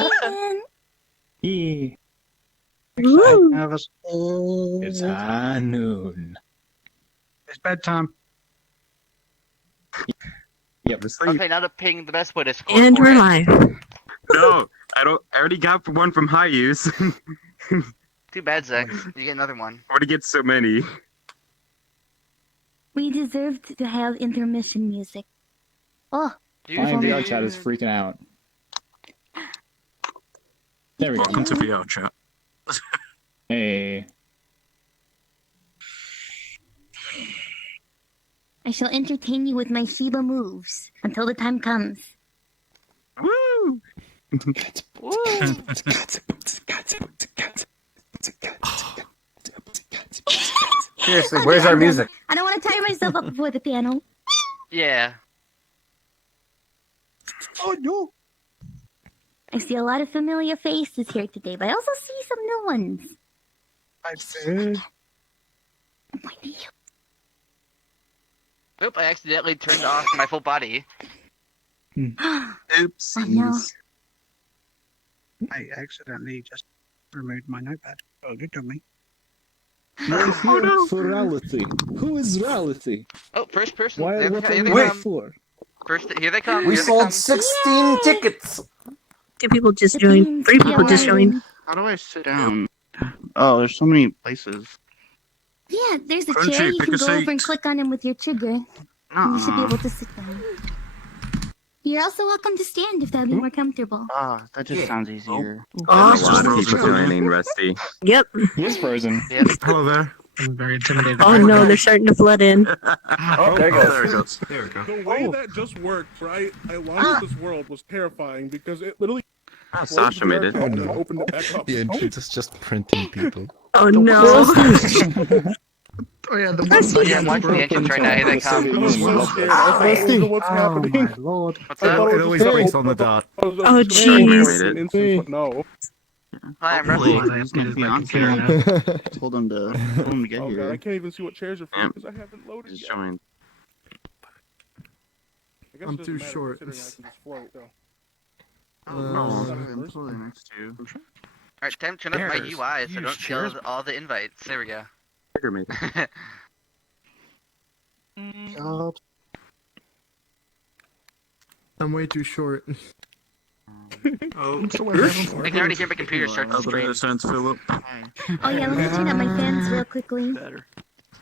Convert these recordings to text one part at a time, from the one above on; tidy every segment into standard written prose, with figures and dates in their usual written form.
Ryan. Yeah. Woo. It's high noon. It's bedtime. Yep. Okay, now to ping the best way to score And for we're it. live. No, I don't. I already got one from high use. Too bad, Zach. You get another one. I already get so many. We deserved to have intermission music. Oh, Flying VR chat is freaking out. There we go. Welcome to VR chat. Hey. I shall entertain you with my Shiba moves until the time comes. Woo! Seriously, where's our music? I don't want to tie myself up before the piano. Yeah. Oh no! I see a lot of familiar faces here today, but I also see some new ones. I said. Oop, I accidentally turned off my full body. Oopsies. Oh, no. I accidentally just removed my notepad. Oh, good on me. You're here for Furality. Who is Furality? Oh, first person. Why? Here What they are come. you here for? First, here they come. We Here they sold come. 16 tickets. 2 people just joined. 3 people just joined. How do I sit down? Oh, there's so many places. Yeah, there's a Crunchy, chair. You pick can a go over seat. and click on him with your trigger. And you should be Nuh-uh. able to sit down. You're also welcome to stand if that'd be more comfortable. Ah, that just sounds easier. A lot of people joining, Rusty. Yep. He's frozen. Yep. Hello there. I'm very intimidated. Oh no, they're starting to flood in. Oh, there it There it goes. goes. There we go. The way that just worked, right? I launched this world was terrifying because it literally Sasha made it. and opened it back up. The entrance is just printing people. Oh no. Oh yeah, the Oh, yeah, I'm watching the entrance right now. Here they come. I was so scared. I was like, "Look at what's happening. lord. What's I thought up? it always breaks on the dot. Oh, jeez. But no. Hi, I'm Hopefully, Rusty. he's gonna be on camera. Told him to get Oh god, I here. can't even see what chairs are for Yep. because I haven't loaded Just yet. joined. I guess I'm it doesn't too matter short. considering I can just float, though. Oh, I'm totally next to you. Alright, time to turn up my Chairs. UI so Use don't chairs. kill all the invites. There we go. Trigger made it. God. I'm way too short. Oh, I can already hear my computer start to stream. Sounds Philip. Oh yeah, let me turn up my fans real quickly. better.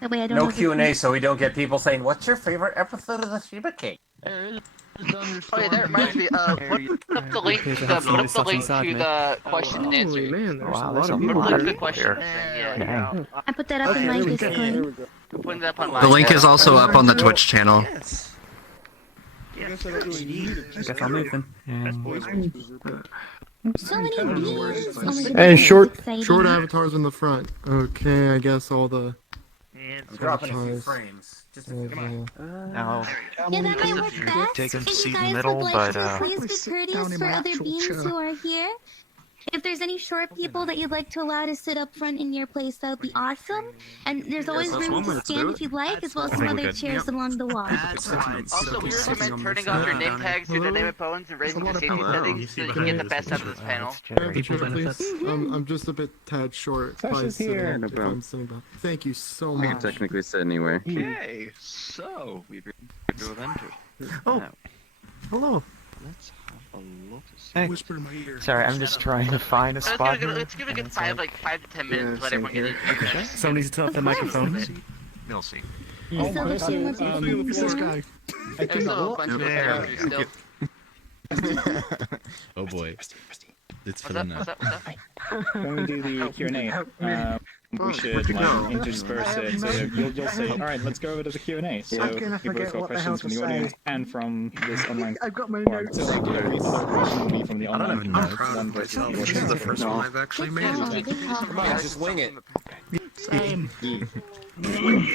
That way I don't No overthink. Q&A so we don't get people saying, what's your favorite episode of the Shiba King? Oh yeah, that reminds me. Put up the link. Put up the link to the question and answer. Man, there's Wow, a there's lot of a people lot Look of at the here. questions. Yeah. I put that up in my There we Discord. go. I'm putting that up on my. The link is also up on the Twitch channel. Yes. I guess I don't really need it. I guess I'll move then. So many beans. Oh my Hey, goodness, short this is exciting. short avatars in the front. Okay, I guess all the. I'm dropping a few frames. Just a few. Now, Yeah, that might work best. take a If you seat in the guys middle, would like but, to please be sit down courteous in for my other actual beings chair. who are here. If there's any short people that you'd like to allow to sit up front in your place, that would be awesome. And there's always that's room one way to to do stand it. if you'd like, as well as I some think we're other good. chairs along the wall. Also, we recommend turning off your name tags, your dynamic phones, and raising the safety settings so you can get the best out of this panel. People please. I'm just a bit tad short. Sasha's by sitting here. up No if problem. I'm sitting back. Thank you so I can much. technically sit anywhere. Okay, so we go then to. Oh. Now, Hello. let's have a look. Hey. Whisper in my ear. sorry, I'm just trying to find a spot here. Let's give it a good and it's 5 to 10 minutes to let everyone get in. Somebody needs to turn off the microphone. We'll see. I still have a few more people in This the guy. I There's think still a bunch of characters still. Oh boy. It's What's up? What's up? What's up? when we do the Q&A, we should like intersperse it. So you'll say, all right, let's go over to the Q&A. So I'm gonna people forget will what the questions hell from to the say. audience and from this online I've got my forum. notes. So like every other question will be from the I don't online have forum, notes. one versus the This is the audience. first one I've actually Good made. call, good call. Come on, just wing it. Same.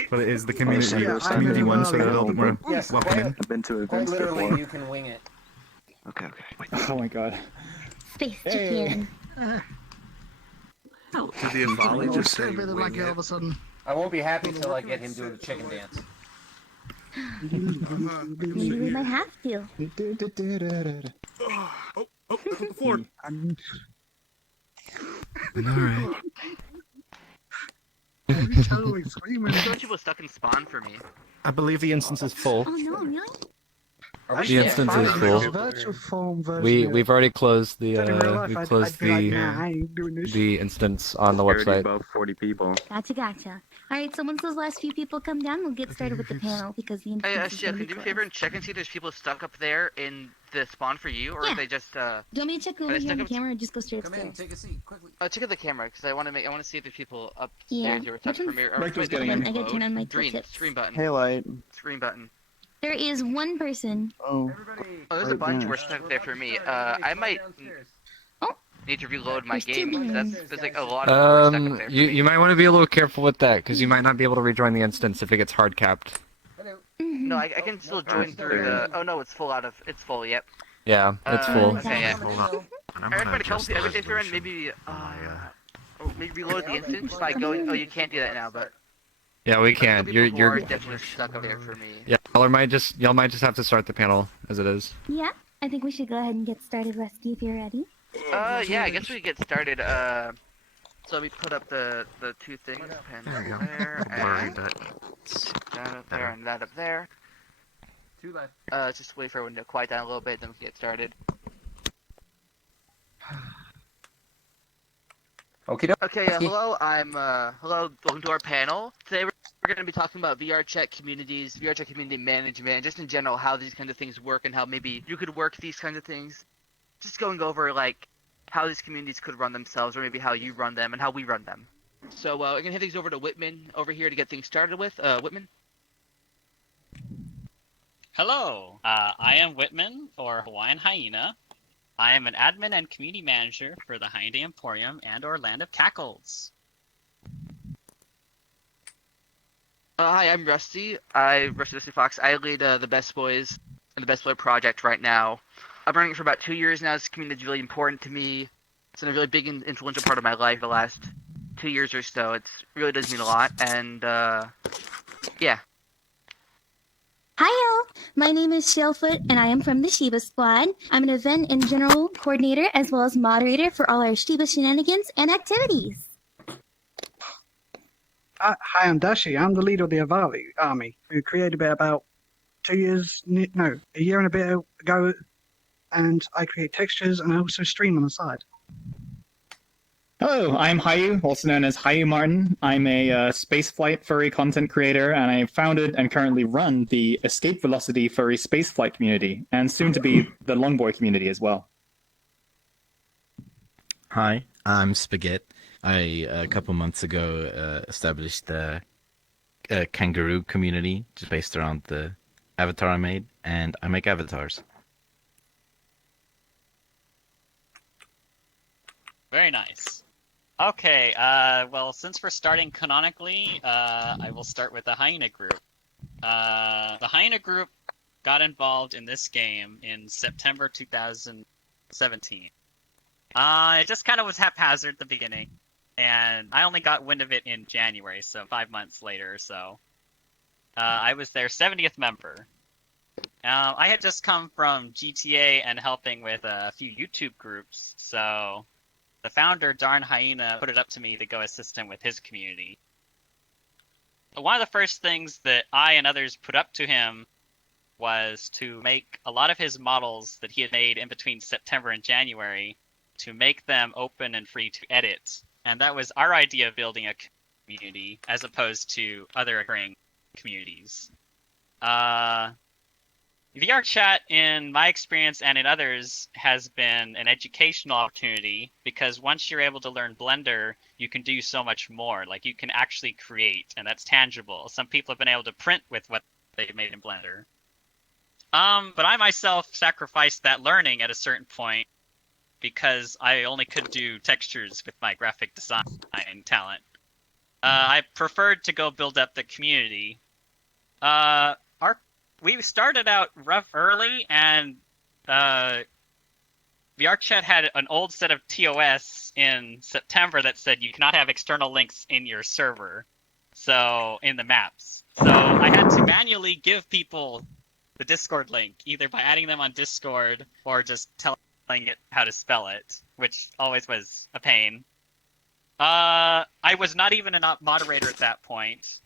But it is the community Yeah, I community really one, so love they're a little bit more Yes, welcoming. I've been to quite events literally, before. you can wing it. Okay. Oh my god. Space Hey. chicken. Did the Avali just say Really like it all of a sudden. I won't be happy till I get him doing the chicken dance. Maybe we might have to. Oh, that's on the floor. Alright. Totally screaming. There's so much people stuck in spawn for me. I believe the instance is full. Oh no, really? The instance is full. Virtual form version. We've already closed the In real life, I'd be like, nah, I ain't doing this. the instance on the Already website. about 40 people. Gotcha. Alright, so once those last few people come down, we'll get started with the panel because the Hey, instance is Shia, gonna can you be do me a favor and closed. check and see if there's people stuck up there in the spawn for you, or Yeah. if they just Do you want me to check over they here on the stuck up- camera or just go straight upstairs? take a seat, quickly. check out the camera because I want to see if there's people upstairs Yeah. who are Which stuck for one's- me. Rector's getting Hold in. on, I gotta turn on my Green, tooltips. screen button. Light. Screen button. There is one person. Oh. Oh, there's a bunch who are stuck there for me. I might Oh. need to reload my There's two game. beings. There's like a lot of people who are stuck up there. For me. You might want to be a little careful with that, because you might not be able to rejoin the instance if it gets hard capped. No, I can still join through the. Oh no, it's full out of. It's full. Yep. Yeah, it's full. Okay, yeah. Hold on. I'm I gonna recommend a couple adjust people. the If you're in, maybe maybe reload the instance by going. Oh, you can't do that now, but Yeah, we there's can't. people who are You're definitely stuck up there for me. yeah. Y'all might just have to start the panel as it is. Yeah, I think we should go ahead and get started, Rusty, if you're ready. Yeah, I guess we could get started. So let me put up the two things. Pen There we go. there, Blurry, and but that up there, and that up there. Two left. Let's just wait for everyone to quiet down a little bit, then we can get started. Okay. Okay, hello, hello, welcome to our panel. Today we're going to be talking about Vrchat Communities, Vrchat Community Management, and just in general how these kind of things work and how maybe you could work these kinds of things. Just going over, like, how these communities could run themselves, or maybe how you run them and how we run them. So, we're going to hand things over to Whitman over here to get things started with. Whitman? Hello, I am Whitman, or Hawaiian Hyena. I am an admin and community manager for the Hyundai Emporium and or Land of Cackles. Hi, I'm Rusty. Rusty Fox. I lead the Best Boys and the Best Boy project right now. I've been running it for about 2 years now. This community is really important to me. It's been a really big and influential part of my life the last 2 years or so. It really does mean a lot, and yeah. Hi, my name is Shalefoot, and I am from the Shiba Squad. I'm an event and general coordinator as well as moderator for all our Shiba shenanigans and activities. Hi, I'm Dashi. I'm the leader of the Avari army, who created it about a year and a bit ago, and I create textures and I also stream on the side. Hello, I'm Hayu, also known as Hayu Martin. I'm a spaceflight furry content creator, and I founded and currently run the Escape Velocity furry spaceflight community, and soon to be the Longboy community as well. Hi, I'm Spaghetti. A couple months ago, established the kangaroo community, just based around the avatar I made, and I make avatars. Very nice. Okay, well, since we're starting canonically, I will start with the Hyena group. The Hyena group got involved in this game in September 2017. It just kind of was haphazard at the beginning, and I only got wind of it in January, so 5 months later or so. I was their 70th member. I had just come from GTA and helping with a few YouTube groups, so the founder, Darn Hyena, put it up to me to go assist him with his community. One of the first things that I and others put up to him was to make a lot of his models that he had made in between September and January, to make them open and free to edit. And that was our idea of building a community, as opposed to other occurring communities. Vrchat, in my experience and in others, has been an educational opportunity, because once you're able to learn Blender, you can do so much more. Like, you can actually create, and that's tangible. Some people have been able to print with what they've made in Blender. But I myself sacrificed that learning at a certain point, because I only could do textures with my graphic design talent. I preferred to go build up the community. We started out rough early, and Vrchat had an old set of TOS in September that said you cannot have external links in your server, so in the maps. So I had to manually give people the Discord link, either by adding them on Discord or just telling it how to spell it, which always was a pain. I was not even a moderator at that point.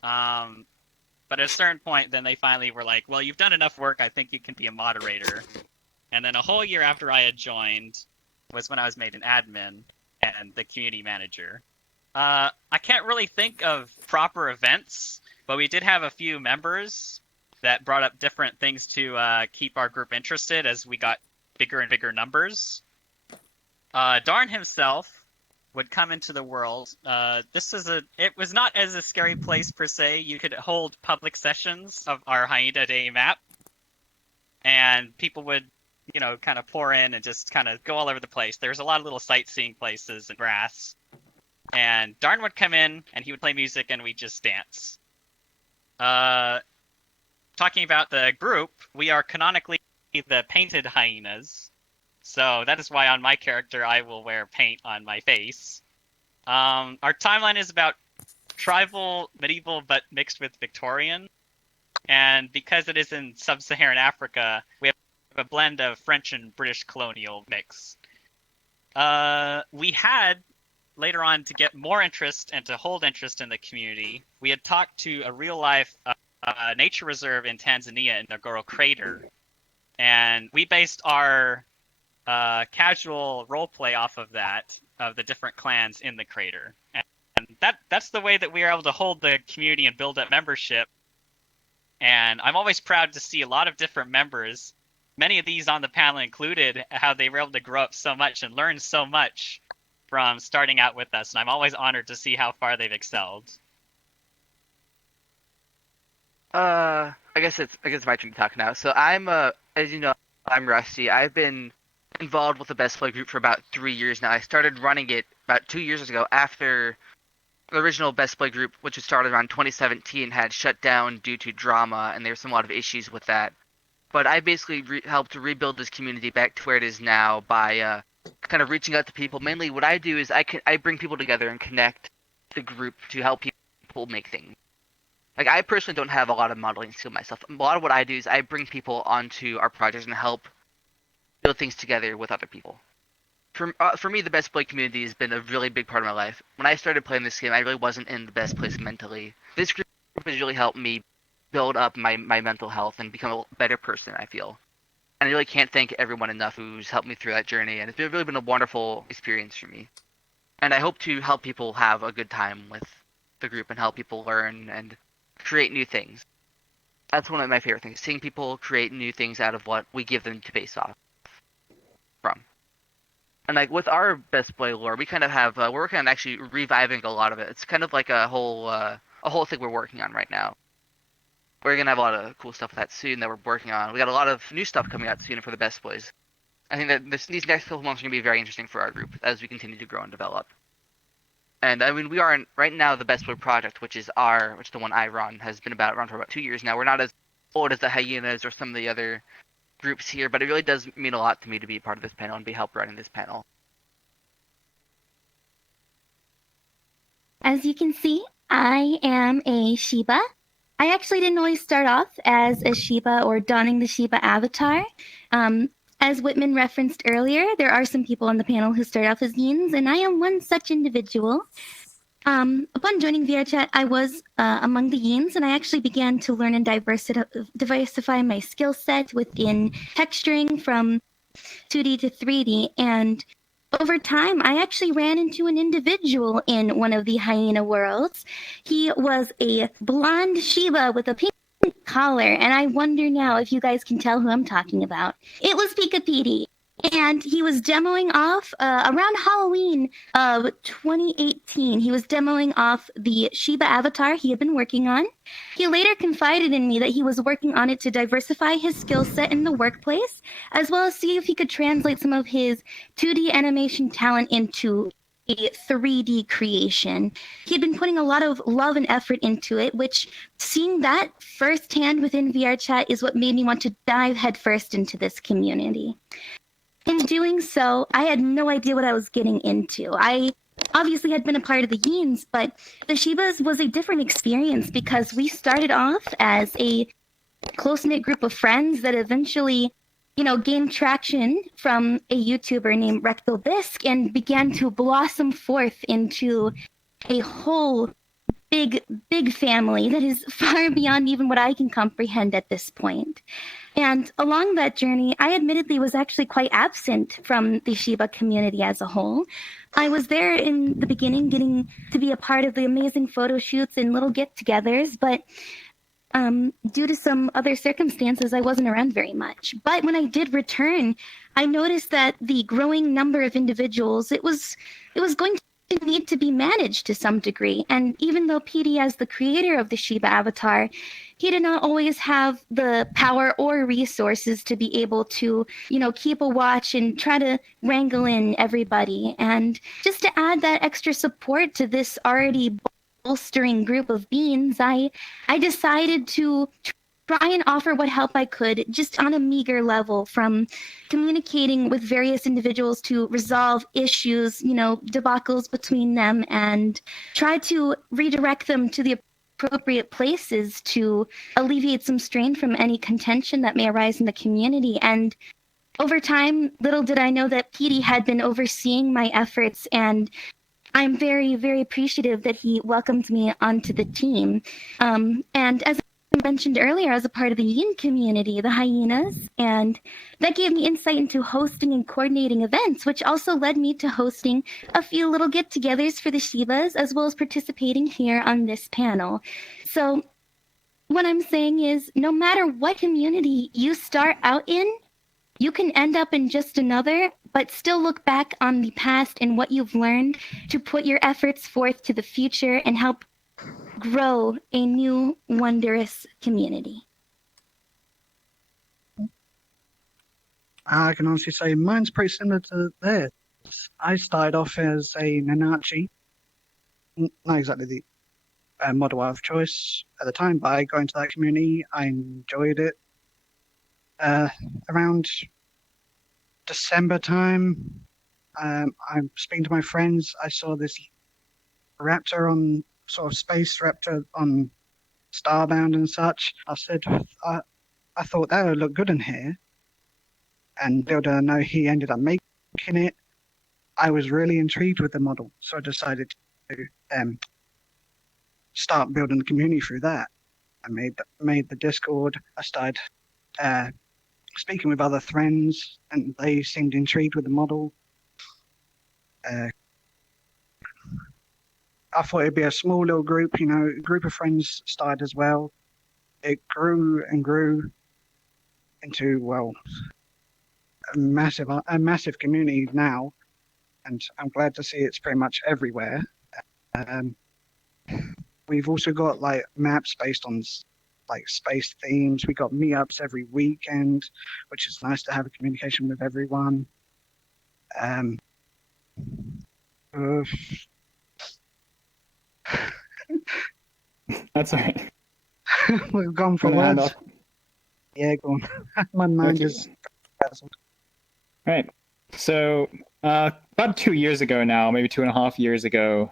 But at a certain point, then they finally were like, well, you've done enough work, I think you can be a moderator. And then a whole year after I had joined was when I was made an admin and the community manager. I can't really think of proper events, but we did have a few members that brought up different things to keep our group interested as we got bigger and bigger numbers. Darn himself would come into the world. It was not as a scary place per se. You could hold public sessions of our Hyena Day map, and people would, kind of pour in and just kind of go all over the place. There's a lot of little sightseeing places and grass. And Darn would come in, and he would play music, and we'd just dance. Talking about the group, we are canonically the painted hyenas. So that is why on my character I will wear paint on my face. Our timeline is about tribal, medieval, but mixed with Victorian. And because it is in sub-Saharan Africa, we have a blend of French and British colonial mix. We had, later on, to get more interest and to hold interest in the community, we had talked to a real-life nature reserve in Tanzania in Ngoro Crater. And we based our casual roleplay off of that, of the different clans in the crater. And that's the way that we are able to hold the community and build up membership. And I'm always proud to see a lot of different members, many of these on the panel included, how they were able to grow up so much and learn so much from starting out with us. And I'm always honored to see how far they've excelled. I guess it's my turn to talk now. So I'm as you know, I'm Rusty. I've been involved with the Best Play group for about 3 years now. I started running it about 2 years ago after the original Best Play group, which was started around 2017, had shut down due to drama, and there were a lot of issues with that. But I basically helped to rebuild this community back to where it is now by kind of reaching out to people. Mainly what I do is I bring people together and connect the group to help people make things. Like, I personally don't have a lot of modeling skill myself. A lot of what I do is I bring people onto our projects and help build things together with other people. For me, the Best Play community has been a really big part of my life. When I started playing this game, I really wasn't in the best place mentally. This group has really helped me build up my mental health and become a better person, I feel. And I really can't thank everyone enough who's helped me through that journey, and it's really been a wonderful experience for me. And I hope to help people have a good time with the group and help people learn and create new things. That's one of my favorite things, seeing people create new things out of what we give them to base off from. And like with our Best Play lore, we kind of have we're working on actually reviving a lot of it. It's kind of like a whole thing we're working on right now. We're gonna have a lot of cool stuff with that soon that we're working on. We got a lot of new stuff coming out soon for the Best Plays. I think that these next couple months are gonna be very interesting for our group as we continue to grow and develop. And I mean, we are right now the Best Play project, which is the one I run, has been around for about 2 years now. We're not as old as the Hyenas or some of the other groups here, but it really does mean a lot to me to be part of this panel and be help running this panel. As you can see, I am a Shiba. I actually didn't always start off as a Shiba or donning the Shiba avatar. As Whitman referenced earlier, there are some people on the panel who start off as Yins, and I am one such individual. Upon joining Vrchat, I was among the Yins, and I actually began to learn and diversify my skill set within texturing from 2D to 3D. And over time, I actually ran into an individual in one of the hyena worlds. He was a blonde Shiba with a pink collar, and I wonder now if you guys can tell who I'm talking about. It was Pika Petey. And he was demoing off around Halloween of 2018. He was demoing off the Shiba avatar he had been working on. He later confided in me that he was working on it to diversify his skill set in the workplace, as well as see if he could translate some of his 2D animation talent into a 3D creation. He had been putting a lot of love and effort into it, which seeing that firsthand within VRChat is what made me want to dive headfirst into this community. In doing so, I had no idea what I was getting into. I obviously had been a part of the Yins, but the Shibas was a different experience because we started off as a close-knit group of friends that eventually gained traction from a YouTuber named Rectal Bisque and began to blossom forth into a whole big family that is far beyond even what I can comprehend at this point. And along that journey, I admittedly was actually quite absent from the Shiba community as a whole. I was there in the beginning, getting to be a part of the amazing photo shoots and little get-togethers, but due to some other circumstances, I wasn't around very much. But when I did return, I noticed that the growing number of individuals, it was going to need to be managed to some degree. And even though PD, as the creator of the Shiba avatar, he did not always have the power or resources to be able to, keep a watch and try to wrangle in everybody. And just to add that extra support to this already bolstering group of beings, I decided to try and offer what help I could, just on a meager level, from communicating with various individuals to resolve issues, debacles between them, and try to redirect them to the appropriate places to alleviate some strain from any contention that may arise in the community. And over time, little did I know that Petey had been overseeing my efforts, and I'm very, very appreciative that he welcomed me onto the team. And as I mentioned earlier, I was a part of the yin community, the hyenas, and that gave me insight into hosting and coordinating events, which also led me to hosting a few little get-togethers for the Shibas, as well as participating here on this panel. So what I'm saying is, no matter what community you start out in, you can end up in just another, but still look back on the past and what you've learned to put your efforts forth to the future and help grow a new, wondrous community. I can honestly say mine's pretty similar to theirs. I started off as a Nanachi, not exactly the model of choice at the time, but I got into that community. I enjoyed it. Around December time, I'm speaking to my friends. I saw this raptor on sort of space raptor on Starbound and such. I said, I thought that would look good in here. And little did I know he ended up making it. I was really intrigued with the model, so I decided to start building the community through that. I made the Discord. I started speaking with other friends, and they seemed intrigued with the model. I thought it'd be a small little group, a group of friends started as well. It grew and grew into, well, a massive community now, and I'm glad to see it's pretty much everywhere. We've also got like maps based on like space themes. We got meetups every weekend, which is nice to have a communication with everyone. That's all right. We've gone from words. Yeah, go on. My mind is frazzled. Right. So about 2 years ago now, maybe 2.5 years ago,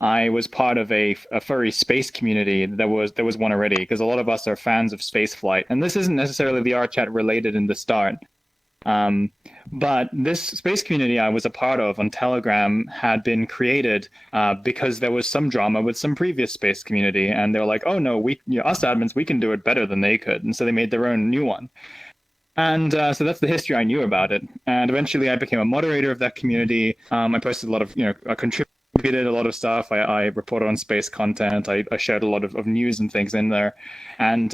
I was part of a furry space community. There was one already, because a lot of us are fans of spaceflight, and this isn't necessarily VR chat related in the start. But this space community I was a part of on Telegram had been created because there was some drama with some previous space community, and they were like, "Oh no, us admins, we can do it better than they could," and so they made their own new one. And so that's the history I knew about it. And eventually, I became a moderator of that community. I posted a lot of, I contributed a lot of stuff. I reported on space content. I shared a lot of news and things in there. And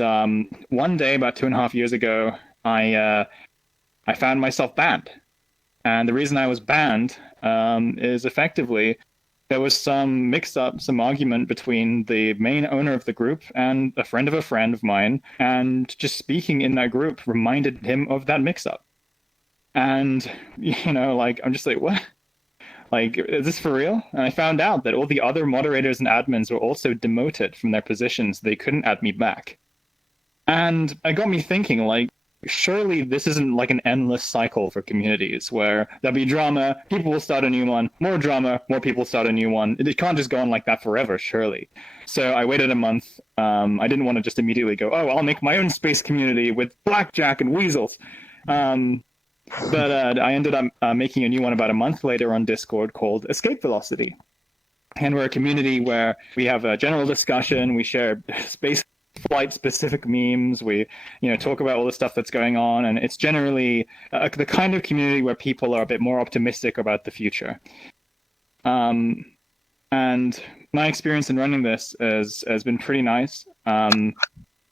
one day, about 2.5 years ago, I found myself banned. And the reason I was banned is effectively there was some mix-up, some argument between the main owner of the group and a friend of mine, and just speaking in that group reminded him of that mix-up. And, I'm just like, what? Like, is this for real? And I found out that all the other moderators and admins were also demoted from their positions. They couldn't add me back. And it got me thinking, like, surely this isn't like an endless cycle for communities where there'll be drama, people will start a new one, more drama, more people start a new one. It can't just go on like that forever, surely. So I waited a month. I didn't want to just immediately go, oh, I'll make my own space community with blackjack and weasels. But I ended up making a new one about a month later on Discord called Escape Velocity. And we're a community where we have a general discussion, we share space flight specific memes, we talk about all the stuff that's going on, and it's generally the kind of community where people are a bit more optimistic about the future. And my experience in running this has been pretty nice.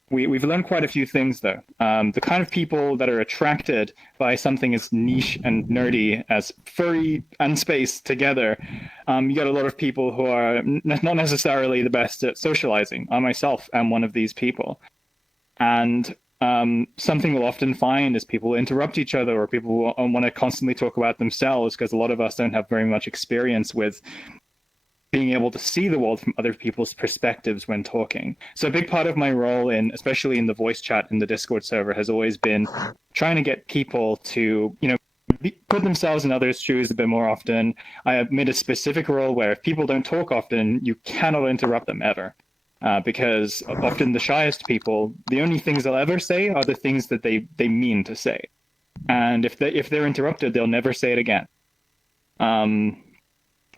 We've learned quite a few things, though. The kind of people that are attracted by something as niche and nerdy as furry and space together, you get a lot of people who are not necessarily the best at socializing. I myself am one of these people. And something we'll often find is people interrupt each other, or people want to constantly talk about themselves, because a lot of us don't have very much experience with being able to see the world from other people's perspectives when talking. So a big part of my role especially in the voice chat in the Discord server, has always been trying to get people to, put themselves in others' shoes a bit more often. I have made a specific rule where if people don't talk often, you cannot interrupt them ever. Because often the shyest people, the only things they'll ever say are the things that they mean to say. And if they're interrupted, they'll never say it again. I'm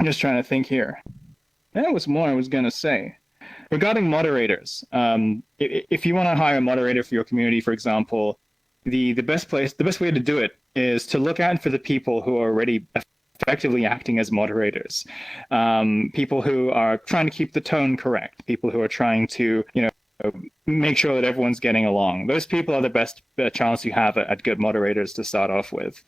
just trying to think here. That was more I was going to say. Regarding moderators, if you want to hire a moderator for your community, for example, the best way to do it is to look out for the people who are already effectively acting as moderators. People who are trying to keep the tone correct, people who are trying to, make sure that everyone's getting along. Those people are the best chance you have at good moderators to start off with.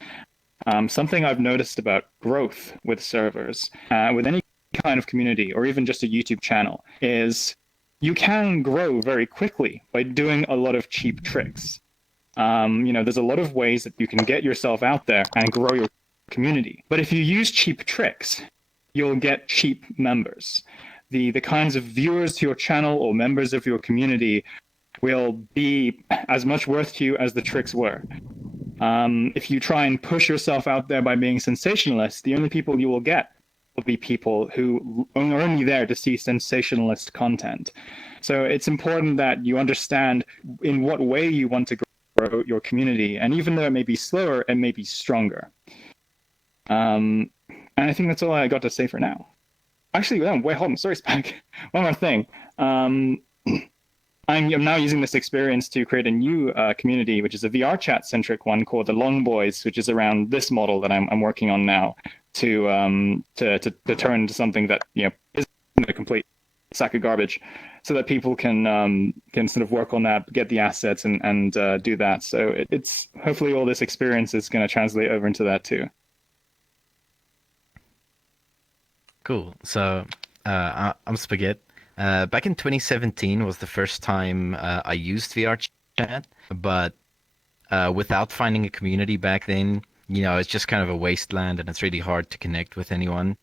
Something I've noticed about growth with servers, with any kind of community, or even just a YouTube channel, is you can grow very quickly by doing a lot of cheap tricks. There's a lot of ways that you can get yourself out there and grow your community. But if you use cheap tricks, you'll get cheap members. The kinds of viewers to your channel or members of your community will be as much worth to you as the tricks were. If you try and push yourself out there by being sensationalist, the only people you will get will be people who are only there to see sensationalist content. So it's important that you understand in what way you want to grow your community. And even though it may be slower, it may be stronger. And I think that's all I got to say for now. Actually, wait, hold on. Sorry, Spike. One more thing. I'm now using this experience to create a new community, which is a VR chat centric one called the Long Boys, which is around this model that I'm working on now to turn into something that isn't a complete sack of garbage, so that people can sort of work on that, get the assets, and do that. So it's hopefully all this experience is going to translate over into that too. Cool. So I'm Spaghetti. Back in 2017 was the first time I used VR chat, but without finding a community back then, it's just kind of a wasteland and it's really hard to connect with anyone.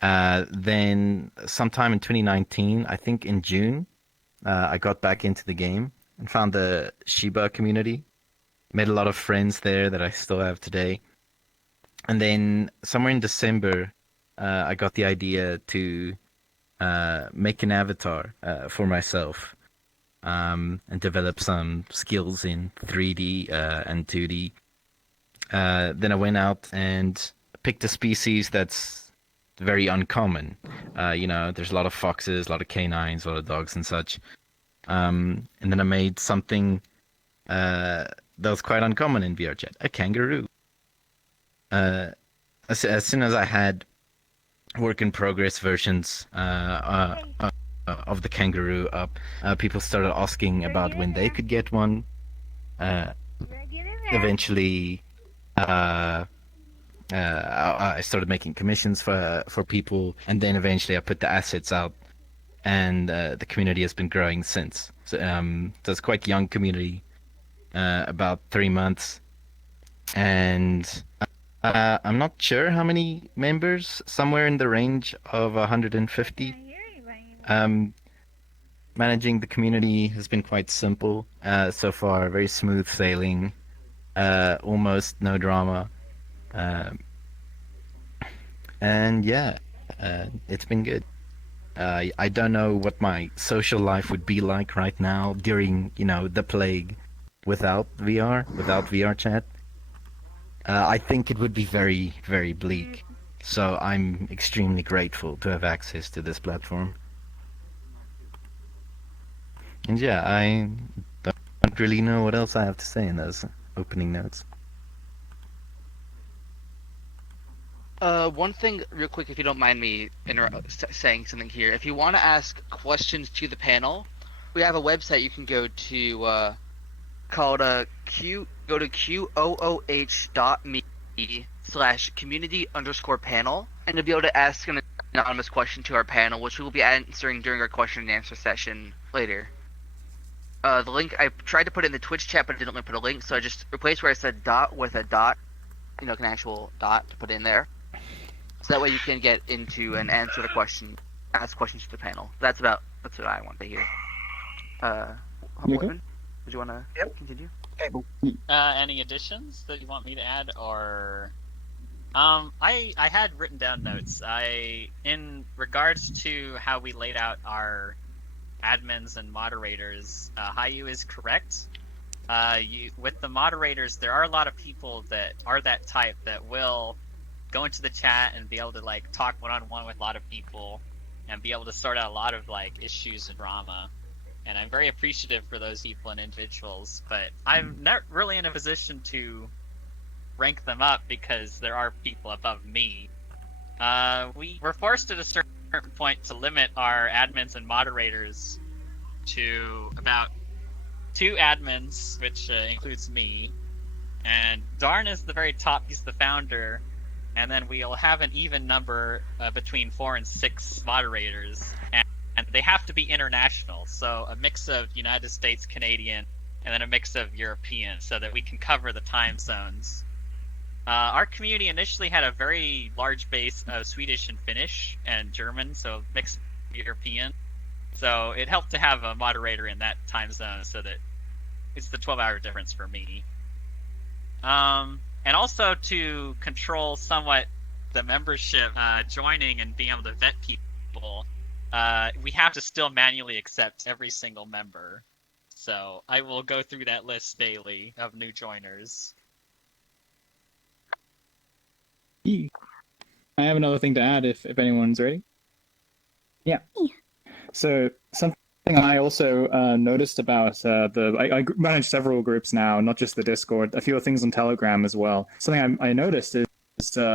Then sometime in 2019, I think in June, I got back into the game and found the Shiba community. Made a lot of friends there that I still have today. And then somewhere in December, I got the idea to make an avatar for myself and develop some skills in 3D and 2D. Then I went out and picked a species that's very uncommon. There's a lot of foxes, a lot of canines, a lot of dogs and such. And then I made something that was quite uncommon in VRChat, a kangaroo. As soon as I had work in progress versions of the kangaroo up, people started asking about when they could get one. Eventually, I started making commissions for people, and then eventually I put the assets out, and the community has been growing since. So it's quite a young community, about 3 months, and I'm not sure how many members, somewhere in the range of 150. managing the community has been quite simple so far. Very smooth sailing, almost no drama, and yeah, it's been good. I don't know what my social life would be like right now during, the plague without VR, without VR chat. I think it would be very, very bleak. So I'm extremely grateful to have access to this platform. And yeah, I don't really know what else I have to say in those opening notes. One thing, real quick, if you don't mind me saying something here. If you want to ask questions to the panel, we have a website you can go to called go to qooh.me/community_panel, and you'll be able to ask an anonymous question to our panel, which we will be answering during our question and answer session later. The link, I tried to put it in the Twitch chat, but it didn't let me put a link, so I just replaced where I said dot with a dot, an actual dot to put in there. So that way you can get into and answer the question, ask questions to the panel. That's what I want to hear. Would you want to continue? Any additions that you want me to add, or I had written down notes. In regards to how we laid out our admins and moderators, Hayu is correct. With the moderators, there are a lot of people that are that type that will go into the chat and be able to talk one-on-one with a lot of people and be able to sort out a lot of issues and drama. And I'm very appreciative for those people and individuals, but I'm not really in a position to rank them up because there are people above me. We were forced at a certain point to limit our admins and moderators to about 2 admins, which includes me, and Darn is the very top. He's the founder, and then we'll have an even number between 4 and 6 moderators, and they have to be international, so a mix of United States, Canadian, and then a mix of European, so that we can cover the time zones. Our community initially had a very large base of Swedish and Finnish and German, so mixed European. So it helped to have a moderator in that time zone so that it's the 12-hour difference for me. And also to control somewhat the membership joining and being able to vet people, we have to still manually accept every single member. So I will go through that list daily of new joiners. I have another thing to add if anyone's ready. Yeah. So something I also noticed about I manage several groups now, not just the Discord, a few things on Telegram as well. Something I noticed is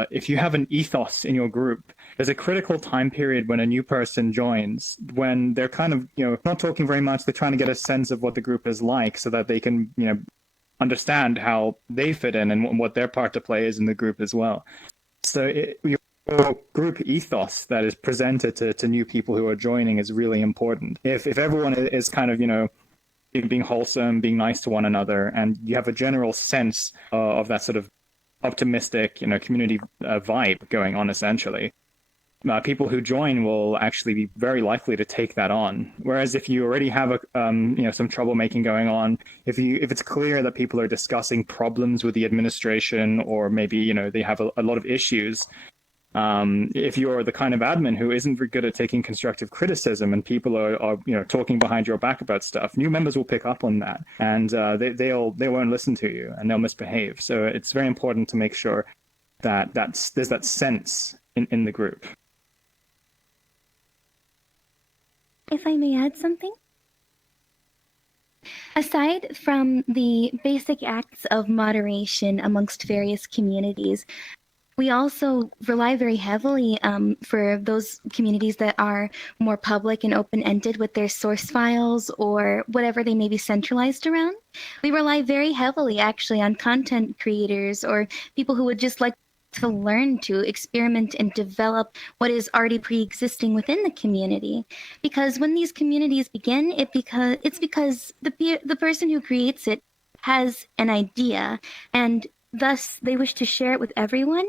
if you have an ethos in your group, there's a critical time period when a new person joins, when they're kind of, not talking very much, they're trying to get a sense of what the group is like so that they can, understand how they fit in and what their part to play is in the group as well. So your group ethos that is presented to new people who are joining is really important. If everyone is kind of, being wholesome, being nice to one another, and you have a general sense of that sort of optimistic, community vibe going on, essentially, people who join will actually be very likely to take that on. Whereas if you already have some troublemaking going on, if it's clear that people are discussing problems with the administration, or maybe they have a lot of issues, if you're the kind of admin who isn't very good at taking constructive criticism and people are talking behind your back about stuff, new members will pick up on that, and they won't listen to you and they'll misbehave. So it's very important to make sure that there's that sense in the group. If I may add something? Aside from the basic acts of moderation amongst various communities, we also rely very heavily for those communities that are more public and open-ended with their source files or whatever they may be centralized around. We rely very heavily actually on content creators or people who would just like to learn to experiment and develop what is already pre-existing within the community. Because when these communities begin, it's because the person who creates it has an idea, and thus they wish to share it with everyone,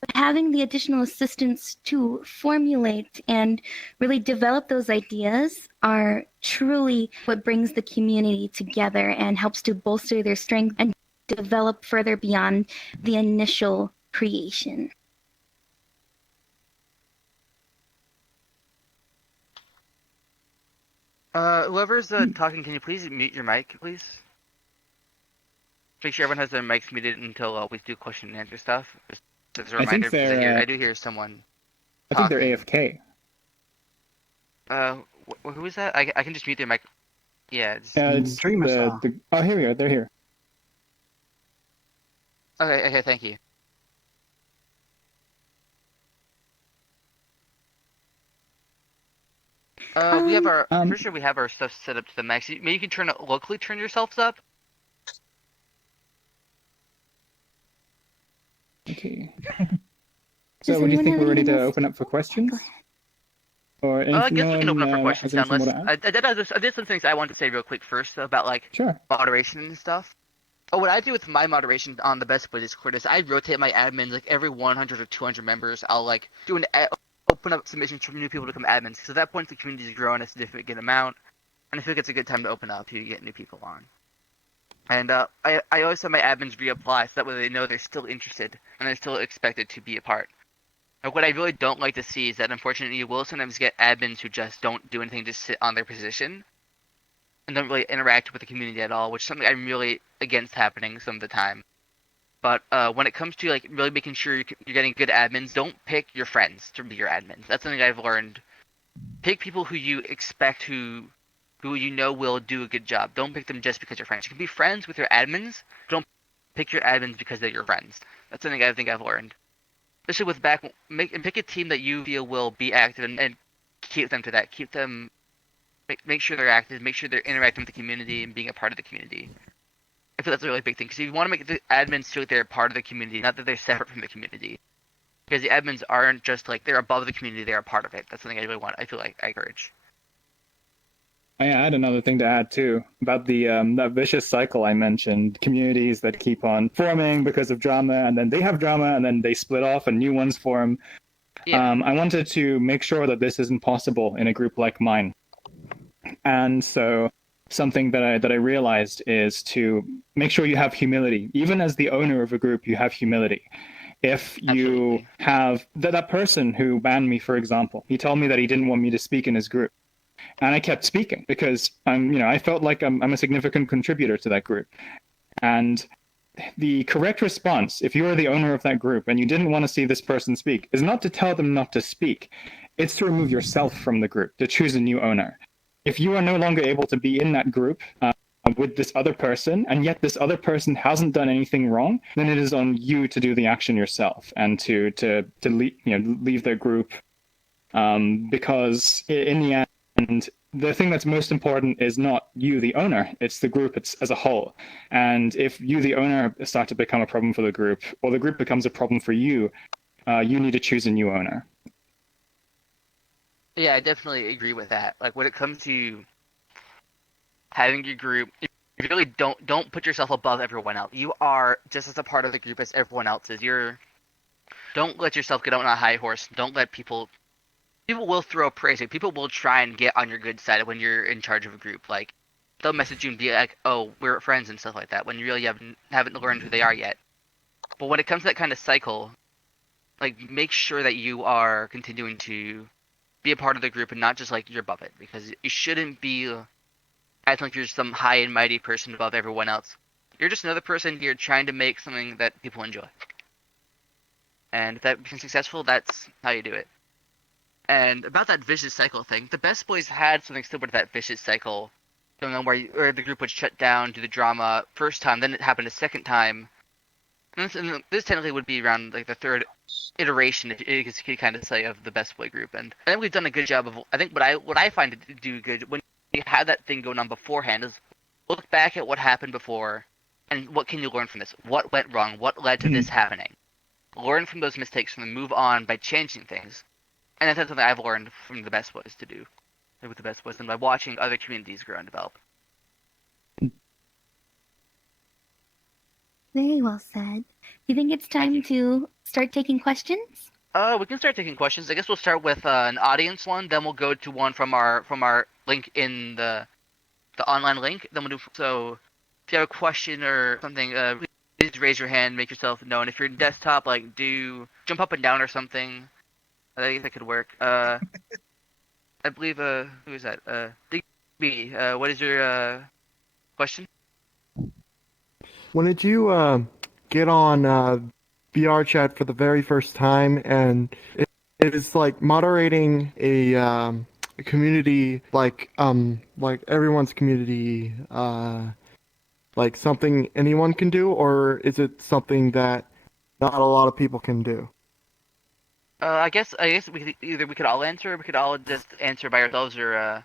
but having the additional assistance to formulate and really develop those ideas are truly what brings the community together and helps to bolster their strength and develop further beyond the initial creation. Whoever's talking, can you please mute your mic, please? Make sure everyone has their mics muted until we do question and answer stuff. Just as a I think reminder, because they're. I do hear someone. I think they're AFK. Who is that? I can just mute their mic. Yeah. Just... It's the. Oh, here we are. They're here. Okay. Thank you. We have our. I'm pretty sure we have our stuff set up to the max. Maybe you can locally turn yourselves up. Okay. So, would you think we're ready to open up for questions? Or anything? I guess we can open up for questions. Unless I did some things I wanted to say real quick first about moderation and stuff. What I do with my moderation on the Best Boy Discord is I rotate my admins like every 100 or 200 members. I'll do open up submissions for new people to become admins. Because at that point the community's growing a significant amount, and I feel like it's a good time to open up to get new people on. And I always have my admins reapply so that way they know they're still interested and they're still expected to be a part. What I really don't like to see is that unfortunately you will sometimes get admins who just don't do anything, just sit on their position and don't really interact with the community at all, which is something I'm really against happening some of the time. But when it comes to really making sure you're getting good admins, don't pick your friends to be your admins. That's something I've learned. Pick people who you expect who you know will do a good job. Don't pick them just because you're friends. You can be friends with your admins. Don't pick your admins because they're your friends. That's something I think I've learned. Especially with pick a team that you feel will be active and keep them to that. Keep them, make sure they're active. Make sure they're interacting with the community and being a part of the community. I feel that's a really big thing because you want to make the admins feel like they're a part of the community, not that they're separate from the community. Because the admins aren't just they're above the community; they're a part of it. That's something I really want. I feel like I encourage. I had another thing to add too about the that vicious cycle I mentioned. Communities that keep on forming because of drama, and then they have drama, and then they split off, and new ones form. Yeah. I wanted to make sure that this isn't possible in a group like mine, and so something that I realized is to make sure you have humility. Even as the owner of a group, you have humility. If you have that person who banned me, for example, he told me that he didn't want me to speak in his group. And I kept speaking because I felt like I'm a significant contributor to that group. And the correct response, if you are the owner of that group and you didn't want to see this person speak, is not to tell them not to speak. It's to remove yourself from the group, to choose a new owner. If you are no longer able to be in that group with this other person, and yet this other person hasn't done anything wrong, then it is on you to do the action yourself and to leave their group, because in the end. And the thing that's most important is not you, the owner, it's the group as a whole. And if you, the owner, start to become a problem for the group, or the group becomes a problem for you, you need to choose a new owner. Yeah, I definitely agree with that. When it comes to having your group, you really don't put yourself above everyone else. You are just as a part of the group as everyone else is. Don't let yourself get on a high horse. Don't let people will throw praise. People will try and get on your good side when you're in charge of a group. They'll message you and be like, "Oh, we're friends" and stuff like that. When you really haven't learned who they are yet. But when it comes to that kind of cycle, make sure that you are continuing to be a part of the group and not just you're above it, because you shouldn't be acting like you're some high and mighty person above everyone else. You're just another person here trying to make something that people enjoy. And if that becomes successful, that's how you do it. And about that vicious cycle thing, the Best Boys had something similar to that vicious cycle going on where the group would shut down, do the drama first time, then it happened a second time. And this technically would be around the third iteration, if you could kind of say, of the Best Boy group. And I think we've done a good job of. I think what I find to do good when you have that thing going on beforehand is look back at what happened before, and what can you learn from this? What went wrong? What led to this happening? Learn from those mistakes and then move on by changing things. And that's something I've learned from the Best Boys to do with the Best Boys and by watching other communities grow and develop. Very well said. Do you think it's time to start taking questions? We can start taking questions. I guess we'll start with an audience one, then we'll go to one from our link in the online link. Then we'll do so. If you have a question or something, please raise your hand, make yourself known. If you're in desktop, like do jump up and down or something. I think that could work. I believe who is that? Digby, what is your question? When did you get on VR chat for the very first time, and it is like moderating a community like everyone's community like something anyone can do, or is it something that not a lot of people can do? I guess we could all answer, or we could all just answer by ourselves, or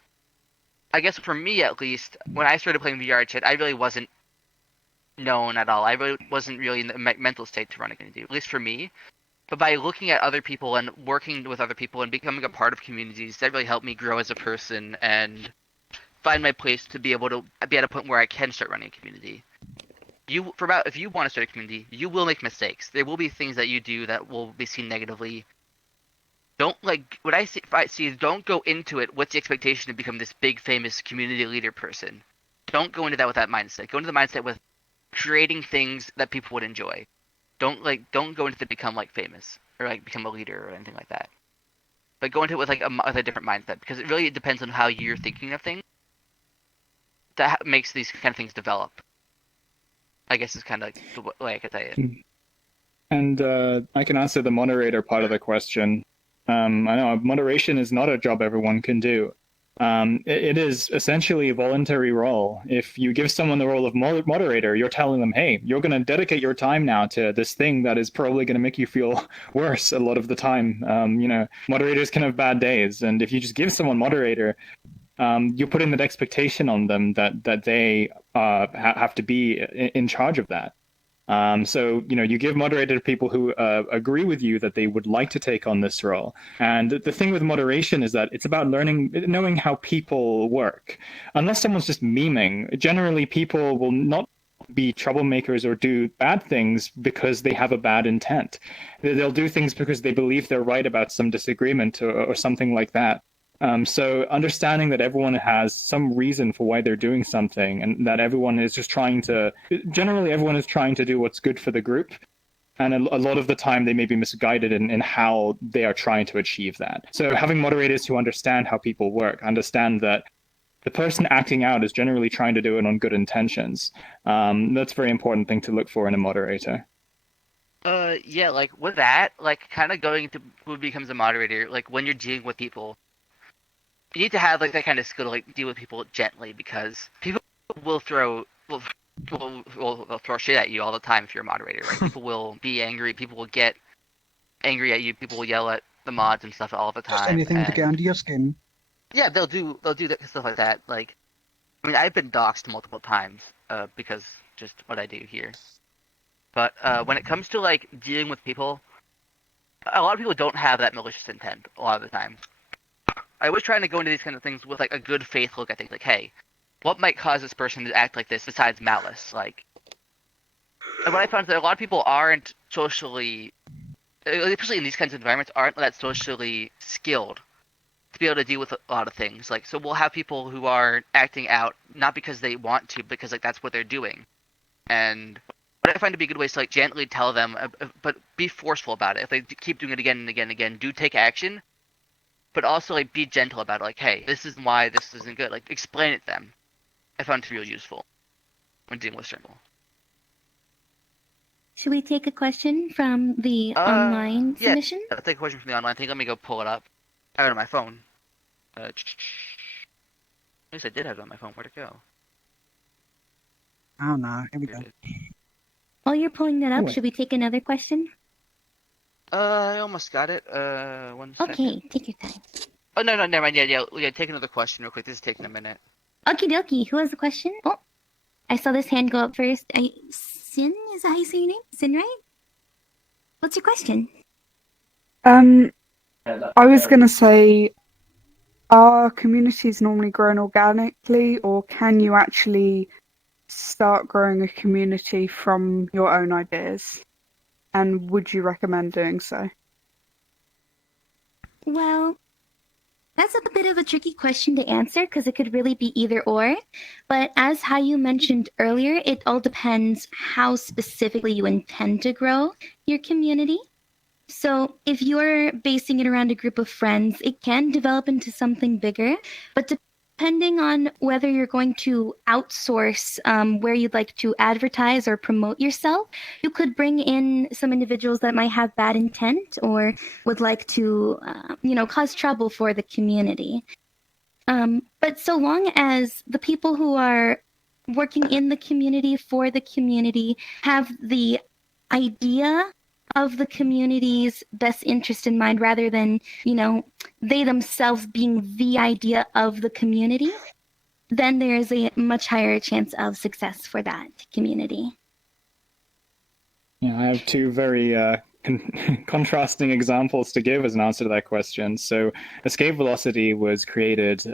I guess for me at least, when I started playing VR chat, I really wasn't known at all. I really wasn't really in the mental state to run a community, at least for me. But by looking at other people and working with other people and becoming a part of communities, that really helped me grow as a person and find my place to be able to be at a point where I can start running a community. If you want to start a community, you will make mistakes. There will be things that you do that will be seen negatively. Don't what I see is don't go into it with the expectation to become this big famous community leader person. Don't go into that with that mindset. Go into the mindset with creating things that people would enjoy. Don't go into it to become famous or become a leader or anything like that. But go into it with with a different mindset, because it really depends on how you're thinking of things that makes these kind of things develop. I guess it's kind of the way I could say it. And I can answer the moderator part of the question. I know moderation is not a job everyone can do. It is essentially a voluntary role. If you give someone the role of moderator, you're telling them, hey, you're going to dedicate your time now to this thing that is probably going to make you feel worse a lot of the time. Moderators can have bad days. And if you just give someone moderator, you're putting that expectation on them that they have to be in charge of that. So you give moderator to people who agree with you that they would like to take on this role. And the thing with moderation is that it's about knowing how people work. Unless someone's just memeing, generally people will not be troublemakers or do bad things because they have a bad intent. They'll do things because they believe they're right about some disagreement or something like that. So understanding that everyone has some reason for why they're doing something, and that everyone is just generally everyone is trying to do what's good for the group. And a lot of the time they may be misguided in how they are trying to achieve that. So having moderators who understand how people work, understand that the person acting out is generally trying to do it on good intentions. That's a very important thing to look for in a moderator. Yeah, with that, kind of going into who becomes a moderator, when you're dealing with people, you need to have that kind of skill to deal with people gently, because people will throw shit at you all the time if you're a moderator, right? People will be angry, people will get angry at you, people will yell at the mods and stuff all the time. Just anything to get under your skin. Yeah, they'll do that stuff like that. I've been doxxed multiple times because just what I do here. But when it comes to dealing with people, a lot of people don't have that malicious intent a lot of the time. I was trying to go into these kind of things with a good faith look at things, hey, what might cause this person to act like this besides malice? And what I found is that a lot of people aren't socially, especially in these kinds of environments, aren't that socially skilled to be able to deal with a lot of things. So we'll have people who are acting out not because they want to, because that's what they're doing. And what I find to be a good way is to gently tell them, but be forceful about it. If they keep doing it again and again and again, do take action. But also be gentle about it. Hey, this is why this isn't good. Explain it to them. I found it real useful when dealing with struggle. Should we take a question from the online submission? Yeah, I'll take a question from the online thing. Let me go pull it up. I have it on my phone. At least I did have it on my phone. Where'd it go? Oh no, here we go. While you're pulling that up, should we take another question? I almost got it. 1 second. Okay, take your time. Oh, no, never mind. Yeah, take another question real quick. This is taking a minute. Okie dokie. Who has a question? Oh, I saw this hand go up first. Sin? Is that how you say your name? Sin, right? What's your question? I was going to say, are communities normally grown organically, or can you actually start growing a community from your own ideas? And would you recommend doing so? Well, that's a bit of a tricky question to answer because it could really be either or. But as how you mentioned earlier, it all depends how specifically you intend to grow your community. So if you're basing it around a group of friends, it can develop into something bigger. But depending on whether you're going to outsource where you'd like to advertise or promote yourself, you could bring in some individuals that might have bad intent or would like to, cause trouble for the community. But so long as the people who are working in the community for the community have the idea of the community's best interest in mind rather than, they themselves being the idea of the community, then there's a much higher chance of success for that community. Yeah, I have two very contrasting examples to give as an answer to that question. So, escape velocity was created.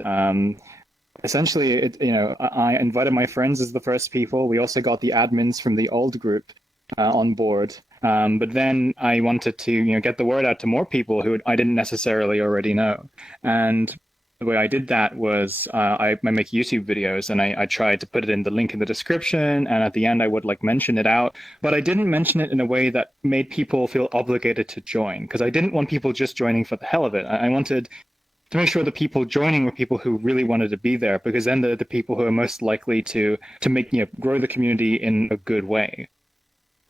Essentially, I invited my friends as the first people. We also got the admins from the old group on board. But then I wanted to, get the word out to more people who I didn't necessarily already know. And the way I did that was I make YouTube videos and I tried to put it in the link in the description, and at the end I would mention it out, but I didn't mention it in a way that made people feel obligated to join, because I didn't want people just joining for the hell of it. I wanted to make sure the people joining were people who really wanted to be there, because then they're the people who are most likely to make grow the community in a good way.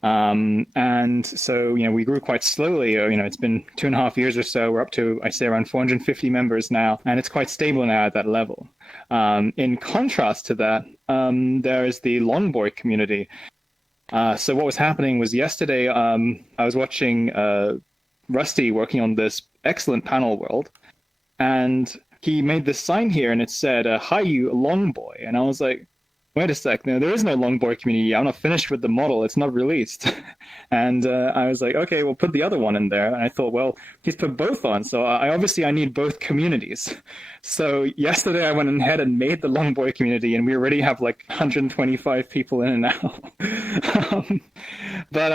And so, we grew quite slowly. It's been 2.5 years or so. We're up to, I say, around 450 members now, and it's quite stable now at that level. In contrast to that, there is the Longboy community. So what was happening was yesterday, I was watching Rusty working on this excellent panel world, and he made this sign here, and it said, "Hi, you Longboy," and I was like, wait a sec, no, there is no Longboy community. I'm not finished with the model. It's not released. And I was like, okay, we'll put the other one in there. And I thought, well, he's put both on. So I need both communities. So yesterday I went ahead and made the Longboy community, and we already have 125 people in it now. But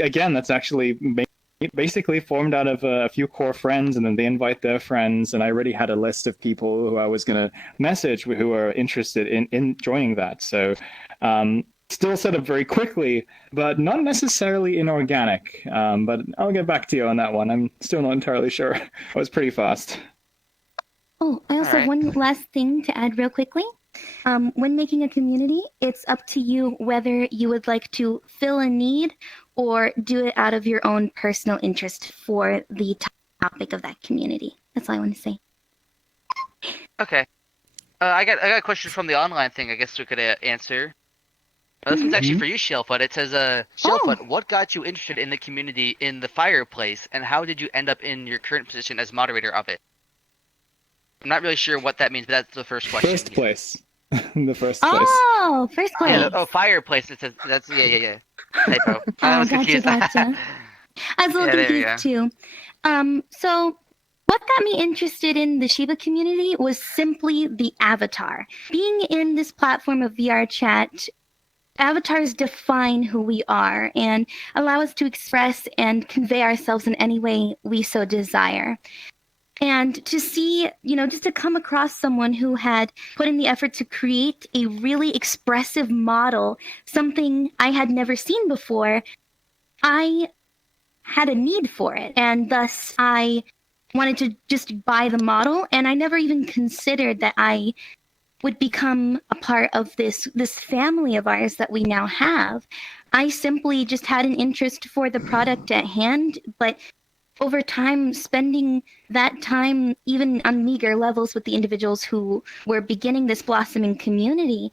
again, that's actually basically formed out of a few core friends, and then they invite their friends, and I already had a list of people who I was going to message who are interested in joining that. So still set up very quickly, but not necessarily inorganic. But I'll get back to you on that one. I'm still not entirely sure. I was pretty fast. Oh, I also have one last thing to add real quickly. When making a community, it's up to you whether you would like to fill a need or do it out of your own personal interest for the topic of that community. That's all I want to say. Okay. I got a question from the online thing. I guess we could answer. This one's actually for you, Shellfoot. It says, Shellfoot, what got you interested in the community in the fireplace, and how did you end up in your current position as moderator of it? I'm not really sure what that means, but that's the first question. First place. The first place. Oh, first place. Yeah, fireplace. It says that's yeah. Typo. I was gotcha, confused. gotcha. I was a little confused too. So what got me interested in the Shiba community was simply the avatar. Being in this platform of VR chat, avatars define who we are and allow us to express and convey ourselves in any way we so desire. And to see, just to come across someone who had put in the effort to create a really expressive model, something I had never seen before, I had a need for it. And thus I wanted to just buy the model. And I never even considered that I would become a part of this family of ours that we now have. I simply just had an interest for the product at hand, but over time, spending that time, even on meager levels with the individuals who were beginning this blossoming community,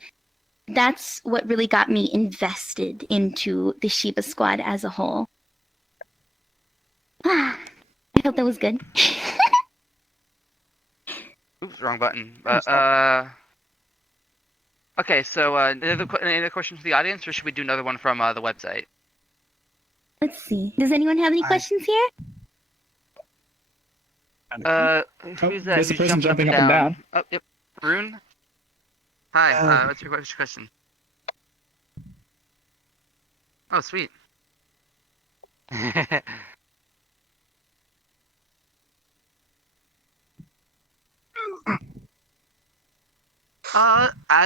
that's what really got me invested into the Shiba squad as a whole. I hope that was good. Oops, wrong button. Okay, so any other questions from the audience, or should we do another one from the website? Let's see. Does anyone have any questions here? Who's that? There's a Who's person jumping up and down. Oh, yep. Rune? Hi, what's your question? Oh, sweet.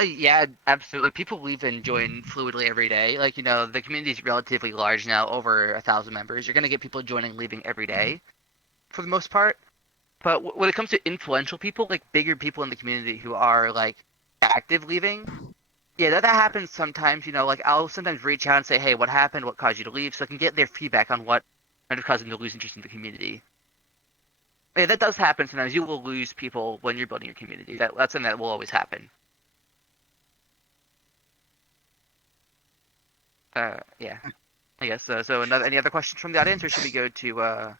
Yeah, absolutely. People leave and join fluidly every day. Like, the community is relatively large now, over 1,000 members. You're gonna get people joining, leaving every day, for the most part. But when it comes to influential people, like bigger people in the community who are like active leaving, yeah, that happens sometimes. Like I'll sometimes reach out and say, "Hey, what happened? What caused you to leave?" So I can get their feedback on what might have caused them to lose interest in the community. Yeah, that does happen sometimes. You will lose people when you're building your community. That's something that will always happen. Yeah, I guess. So any other questions from the audience, or should we go to? Can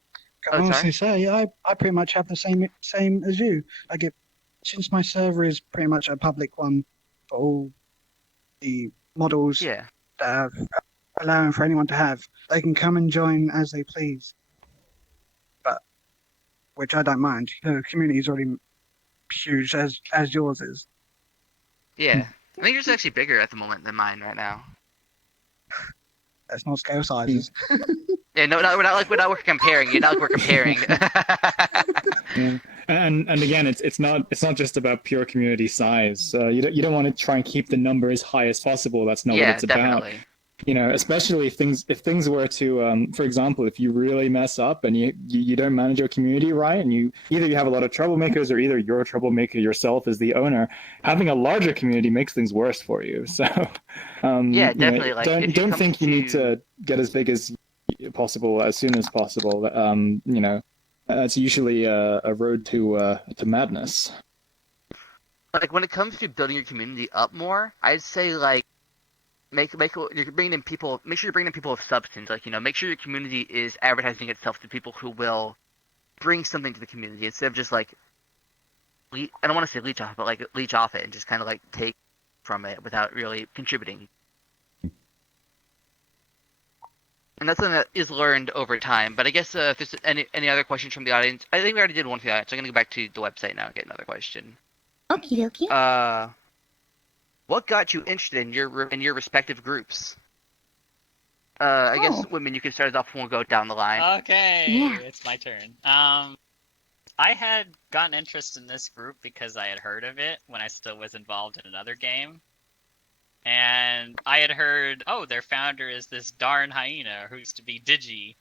Oh, honestly sorry. say, I pretty much have the same as you. I get since my server is pretty much a public one for all the models Yeah. that are allowing for anyone to have. They can come and join as they please, but which I don't mind. The community is already huge as yours is. Yeah. I think yours is actually bigger at the moment than mine right now. That's not scale sizes. Yeah, no, we're not comparing. Not like we're comparing. Yeah. And again, it's not just about pure community size. You don't want to try and keep the number as high as possible. That's not what Yeah, it's about. definitely. Especially if things were to, for example, if you really mess up and you don't manage your community right, and you have a lot of troublemakers, or either you're a troublemaker yourself as the owner, having a larger community makes things worse for you. So, Yeah, definitely. Like, if it don't comes think you need to get as big as possible as soon as possible. It's usually a road to madness. like when it comes to building your community up more, I'd say like you're bringing in people. Make sure you're bringing in people of substance. Like, make sure your community is advertising itself to people who will bring something to the community instead of just like I don't want to say leech off, but like leech off it and just kind of like take from it without really contributing. And that's something that is learned over time. But I guess if there's any other questions from the audience, I think we already did one for the audience. So I'm gonna go back to the website now and get another question. Okie dokie. What got you interested in your respective groups? I guess women, you can start us off and we'll go down the line. Okay, Yeah. it's my turn. I had gotten interest in this group because I had heard of it when I still was involved in another game. And I had heard, oh, their founder is this darn hyena who used to be Digi,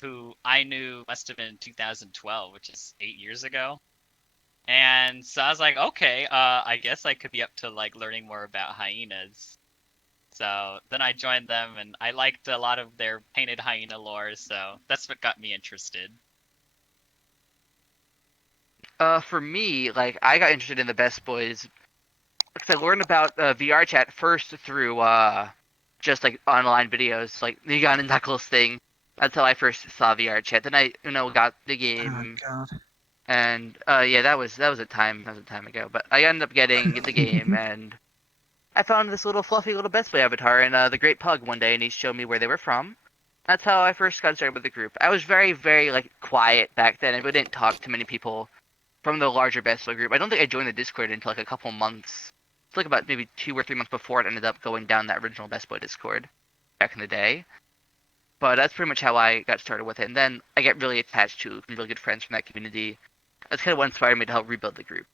who I knew must have been 2012, which is 8 years ago. And so I was like, okay, I guess I could be up to like learning more about hyenas. So then I joined them, and I liked a lot of their painted hyena lore, so that's what got me interested. For me, like I got interested in the Best Boys because I learned about VR chat first through just like online videos, like the Gun and Knuckles thing. That's how I first saw VR chat. Then I got the game. Oh God. And yeah, that was a time ago. But I ended up getting the game, and I found this little fluffy little Best Boy avatar in the Great Pug one day, and he showed me where they were from. That's how I first got started with the group. I was very, very like quiet back then, and we didn't talk to many people from the larger Best Boy group. I don't think I joined the Discord until like a couple months. It's like about maybe 2 or 3 months before it ended up going down that original Best Boy Discord back in the day. But that's pretty much how I got started with it. And then I get really attached to some really good friends from that community. That's kind of what inspired me to help rebuild the group.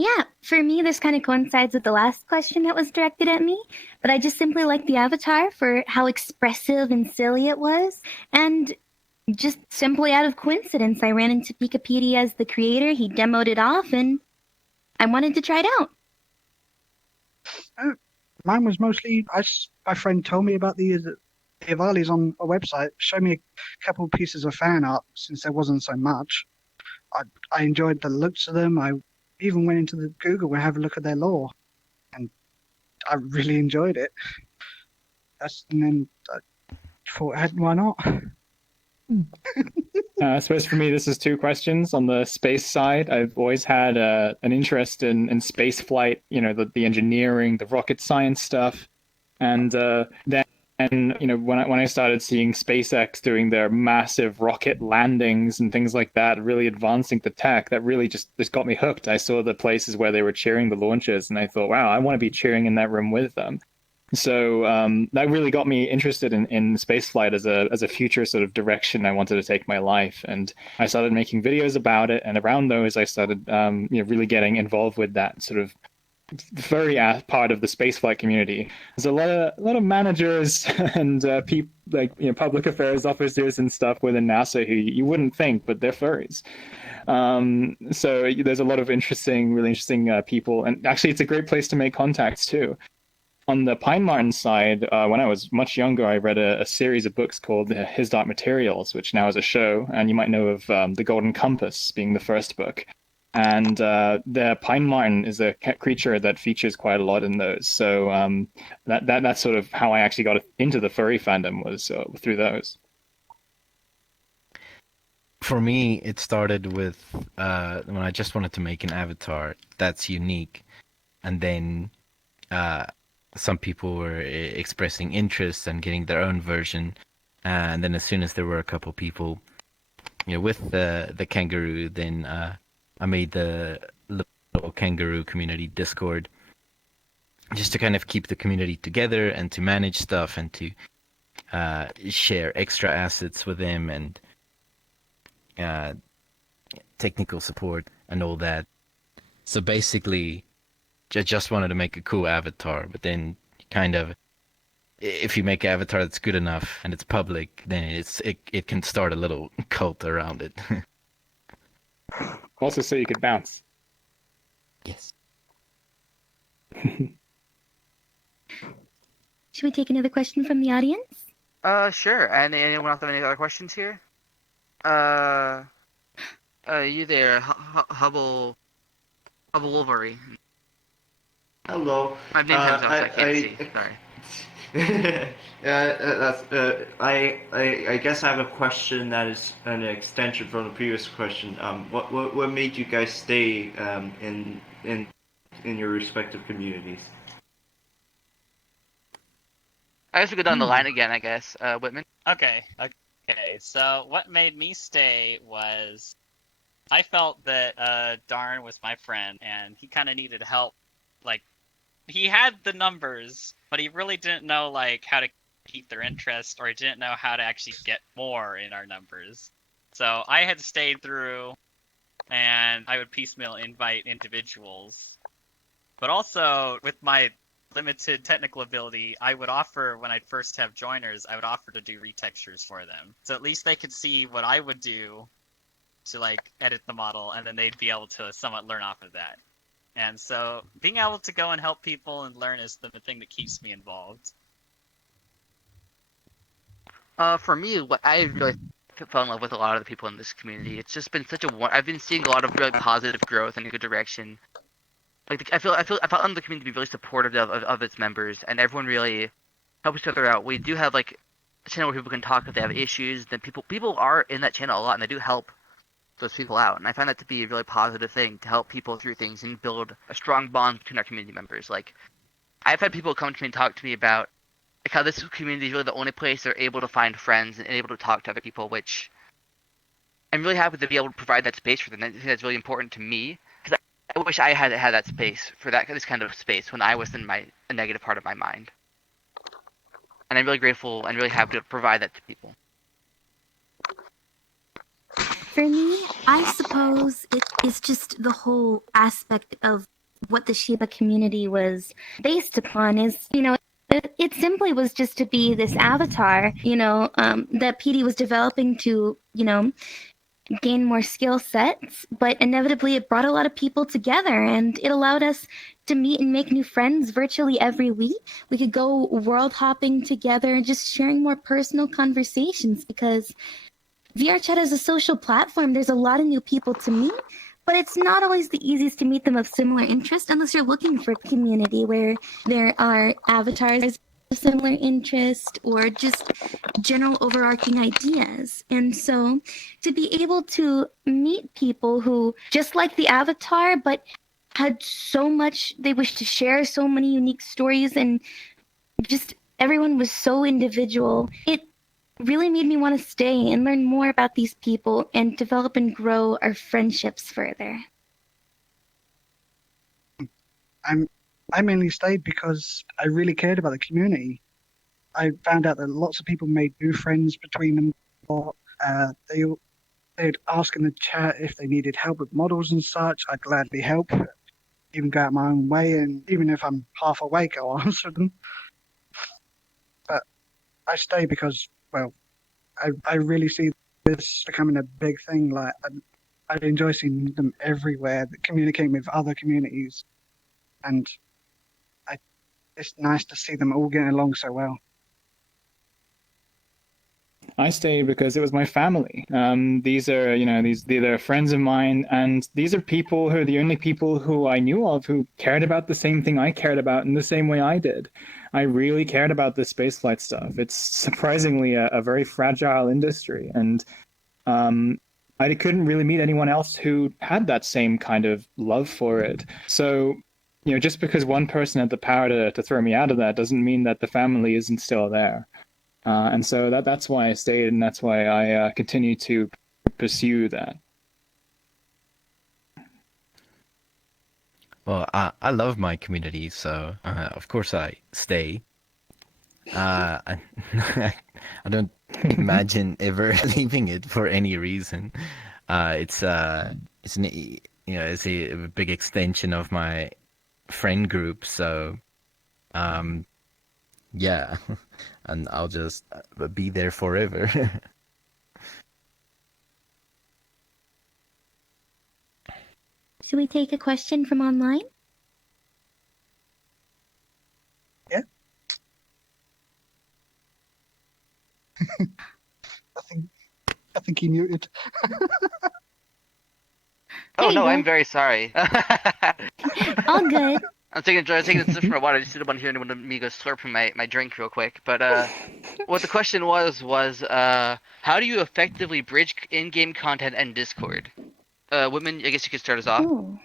Yeah, for me, this kind of coincides with the last question that was directed at me, but I just simply like the avatar for how expressive and silly it was, and just simply out of coincidence, I ran into Wikipedia as the creator, he demoed it off, and I wanted to try it out. Mine was mostly my friend told me about the Avalis on a website, showed me a couple pieces of fan art since there wasn't so much. I enjoyed the looks of them. I even went into the Google and have a look at their lore, and I really enjoyed it. And then I thought, why not? I suppose for me, this is 2 questions. On the space side, I've always had an interest in space flight, the engineering, the rocket science stuff. And then, when I started seeing SpaceX doing their massive rocket landings and things like that, really advancing the tech, that really just got me hooked. I saw the places where they were cheering the launches, and I thought, wow, I want to be cheering in that room with them. So that really got me interested in spaceflight as a future sort of direction I wanted to take my life, and I started making videos about it. And around those, I started really getting involved with that sort of furry part of the spaceflight community. There's a lot of managers and people like public affairs officers and stuff within NASA who you wouldn't think, but they're furries. So there's a lot of really interesting people, and actually, it's a great place to make contacts too. On the Pine Marten side, when I was much younger, I read a series of books called His Dark Materials, which now is a show, and you might know of The Golden Compass being the first book. And the Pine Marten is a creature that features quite a lot in those. So that's sort of how I actually got into the furry fandom, was through those. For me, it started with when I just wanted to make an avatar that's unique, and then some people were expressing interest and getting their own version, and then as soon as there were a couple people, with the kangaroo, then I made the little kangaroo community Discord, just to kind of keep the community together and to manage stuff and to share extra assets with them and technical support and all that. So basically, I just wanted to make a cool avatar, but then kind of, if you make an avatar that's good enough and it's public, then it can start a little cult around it. Also, so you could bounce. Yes. Should we take another question from the audience? Sure. And anyone else have any other questions here? You there, Hubble Wolverine. Hello. I've named him so I can't see. Sorry. I guess I have a question that is an extension from the previous question. What made you guys stay in your respective communities? I guess we go down the line again. I guess Whitman. Okay. So what made me stay was I felt that Darn was my friend, and he kind of needed help. Like, he had the numbers, but he really didn't know how to keep their interest, or he didn't know how to actually get more in our numbers. So I had stayed through, and I would piecemeal invite individuals. But also, with my limited technical ability, I would offer, when I'd first have joiners, I would offer to do retextures for them. So at least they could see what I would do to edit the model, and then they'd be able to somewhat learn off of that. And so being able to go and help people and learn is the thing that keeps me involved. For me, what I really fell in love with a lot of the people in this community. It's just been I've been seeing a lot of really positive growth in a good direction. I found the community to be really supportive of its members, and everyone really helps each other out. We do have a channel where people can talk if they have issues. Then people are in that channel a lot, and they do help those people out. And I find that to be a really positive thing, to help people through things and build a strong bond between our community members. I've had people come to me and talk to me about how this community is really the only place they're able to find friends and able to talk to other people, which I'm really happy to be able to provide that space for them. I think that's really important to me, because I wish I had that space for this kind of space when I was in a negative part of my mind. And I'm really grateful and really happy to provide that to people. For me, I suppose it is just the whole aspect of what the Shiba community was based upon is, it simply was just to be this avatar, that PD was developing to, gain more skill sets, but inevitably it brought a lot of people together, and it allowed us to meet and make new friends virtually every week. We could go world hopping together and just sharing more personal conversations, because VRChat as a social platform, there's a lot of new people to meet, but it's not always the easiest to meet them of similar interest unless you're looking for a community where there are avatars of similar interest or just general overarching ideas. And so to be able to meet people who just like the avatar, but had so much they wish to share, so many unique stories, and just everyone was so individual, it really made me want to stay and learn more about these people and develop and grow our friendships further. I mainly stayed because I really cared about the community. I found out that lots of people made new friends between them. Or, they'd ask in the chat if they needed help with models and such. I'd gladly help, even go out my own way, and even if I'm half awake, I'll answer them. But I stay because, well, I really see this becoming a big thing. Like, I enjoy seeing them everywhere, communicating with other communities, and it's nice to see them all getting along so well. I stayed because it was my family. These are, they're friends of mine, and these are people who are the only people who I knew of who cared about the same thing I cared about in the same way I did. I really cared about this spaceflight stuff. It's surprisingly a very fragile industry, and I couldn't really meet anyone else who had that same kind of love for it. So, just because one person had the power to throw me out of that doesn't mean that the family isn't still there. And so that's why I stayed, and that's why I continue to pursue that. Well, I love my community, so of course I stay. I, I don't imagine ever leaving it for any reason. It's it's a big extension of my friend group, so yeah, and I'll just be there forever. Should we take a question from online? Yeah. I think he muted. Oh no, go. I'm very sorry. All good. I'm taking a sip from my water. I just didn't want to hear anyone of me go slurping my drink real quick. But what the question was how do you effectively bridge in-game content and Discord? Women, I guess you could start us off. Ooh.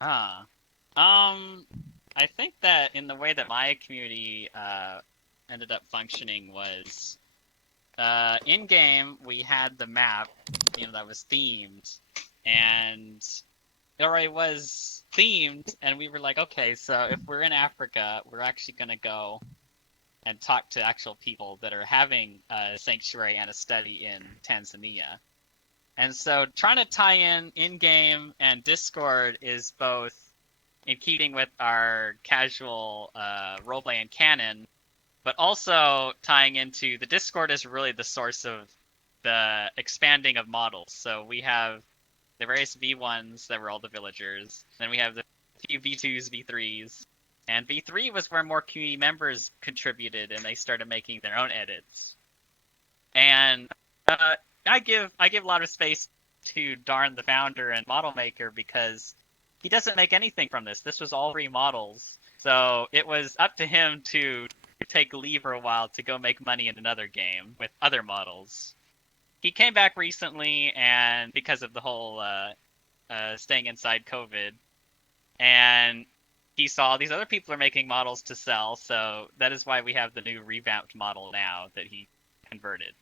I think that in the way that my community ended up functioning was in game we had the map, that was themed, or it was themed, and we were like, okay, so if we're in Africa, we're actually gonna go and talk to actual people that are having a sanctuary and a study in Tanzania. And so trying to tie in game and Discord is both in keeping with our casual roleplay and canon, but also tying into the Discord is really the source of the expanding of models. So we have the various V1s that were all the villagers, then we have the few V2s, V3s, and V3 was where more community members contributed and they started making their own edits. And I give a lot of space to Darn, the founder and model maker, because he doesn't make anything from this. This was all free models. So it was up to him to take leave for a while to go make money in another game with other models. He came back recently, and because of the whole staying inside COVID, and he saw these other people are making models to sell, so that is why we have the new revamped model now that he converted.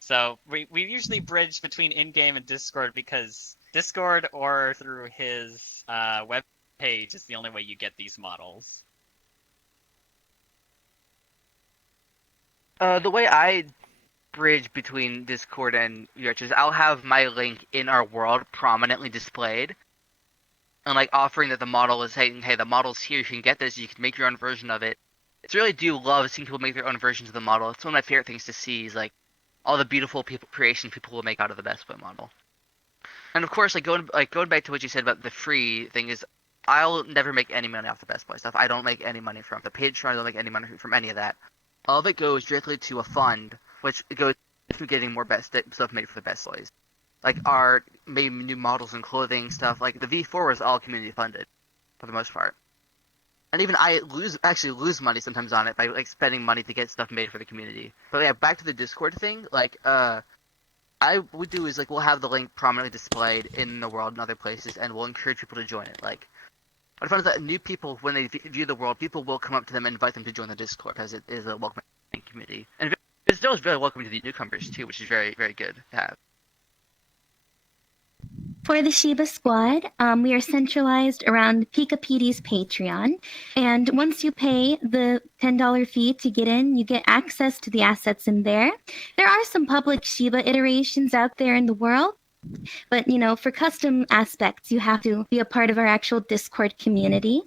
So we usually bridge between in-game and Discord, because Discord or through his web page is the only way you get these models. The way I bridge between Discord and Vrchat is I'll have my link in our world prominently displayed, and like offering that the model is saying, hey, the model's here, you can get this, you can make your own version of it. I really do love seeing people make their own versions of the model. It's one of my favorite things to see, is like all the beautiful creations people will make out of the Best Boy model. And of course, going back to what you said about the free thing, is I'll never make any money off the Best Boy stuff. I don't make any money from the Patreon. I don't make any money from any of that. All of it goes directly to a fund, which goes to getting more best stuff made for the Best Boys. Like art, maybe new models and clothing stuff. Like the V4 was all community funded, for the most part. And even I actually lose money sometimes on it by like spending money to get stuff made for the community. But yeah, back to the Discord thing. Like I would do is like we'll have the link prominently displayed in the world and other places, and we'll encourage people to join it. Like what I found is that new people, when they view the world, people will come up to them and invite them to join the Discord, because it is a welcoming community, and it's still very welcoming to the newcomers too, which is very, very good to have. For the Shiba Squad, we are centralized around PikaPD's Patreon. And once you pay the $10 fee to get in, you get access to the assets in there. There are some public Shiba iterations out there in the world. But, for custom aspects, you have to be a part of our actual Discord community.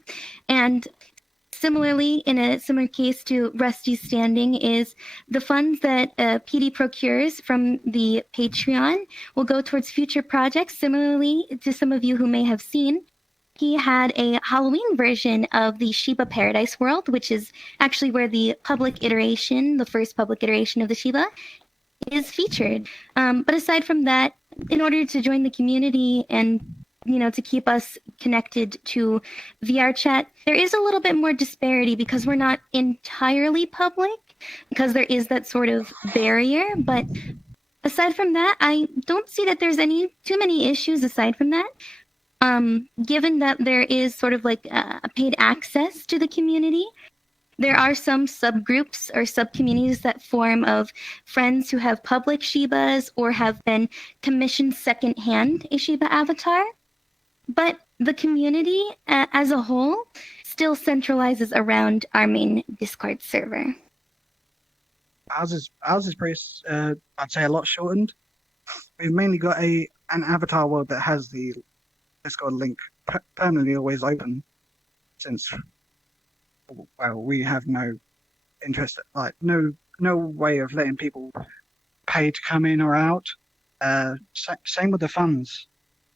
And similarly, in a similar case to Rusty's standing, is the funds that PD procures from the Patreon will go towards future projects. Similarly to some of you who may have seen, he had a Halloween version of the Shiba Paradise World, which is actually where the first public iteration of the Shiba, is featured. But aside from that, in order to join the community and to keep us connected to VR chat, there is a little bit more disparity because we're not entirely public, because there is that sort of barrier. But aside from that, I don't see that there's too many issues aside from that. Given that there is sort of like a paid access to the community, there are some subgroups or subcommunities that form of friends who have public Shibas or have been commissioned secondhand a Shiba avatar. But the community as a whole still centralizes around our main Discord server. Ours is pretty, I'd say, a lot shortened. We've mainly got an avatar world that has the Discord link permanently always open, since we have no interest, like no way of letting people pay to come in or out. Same with the funds.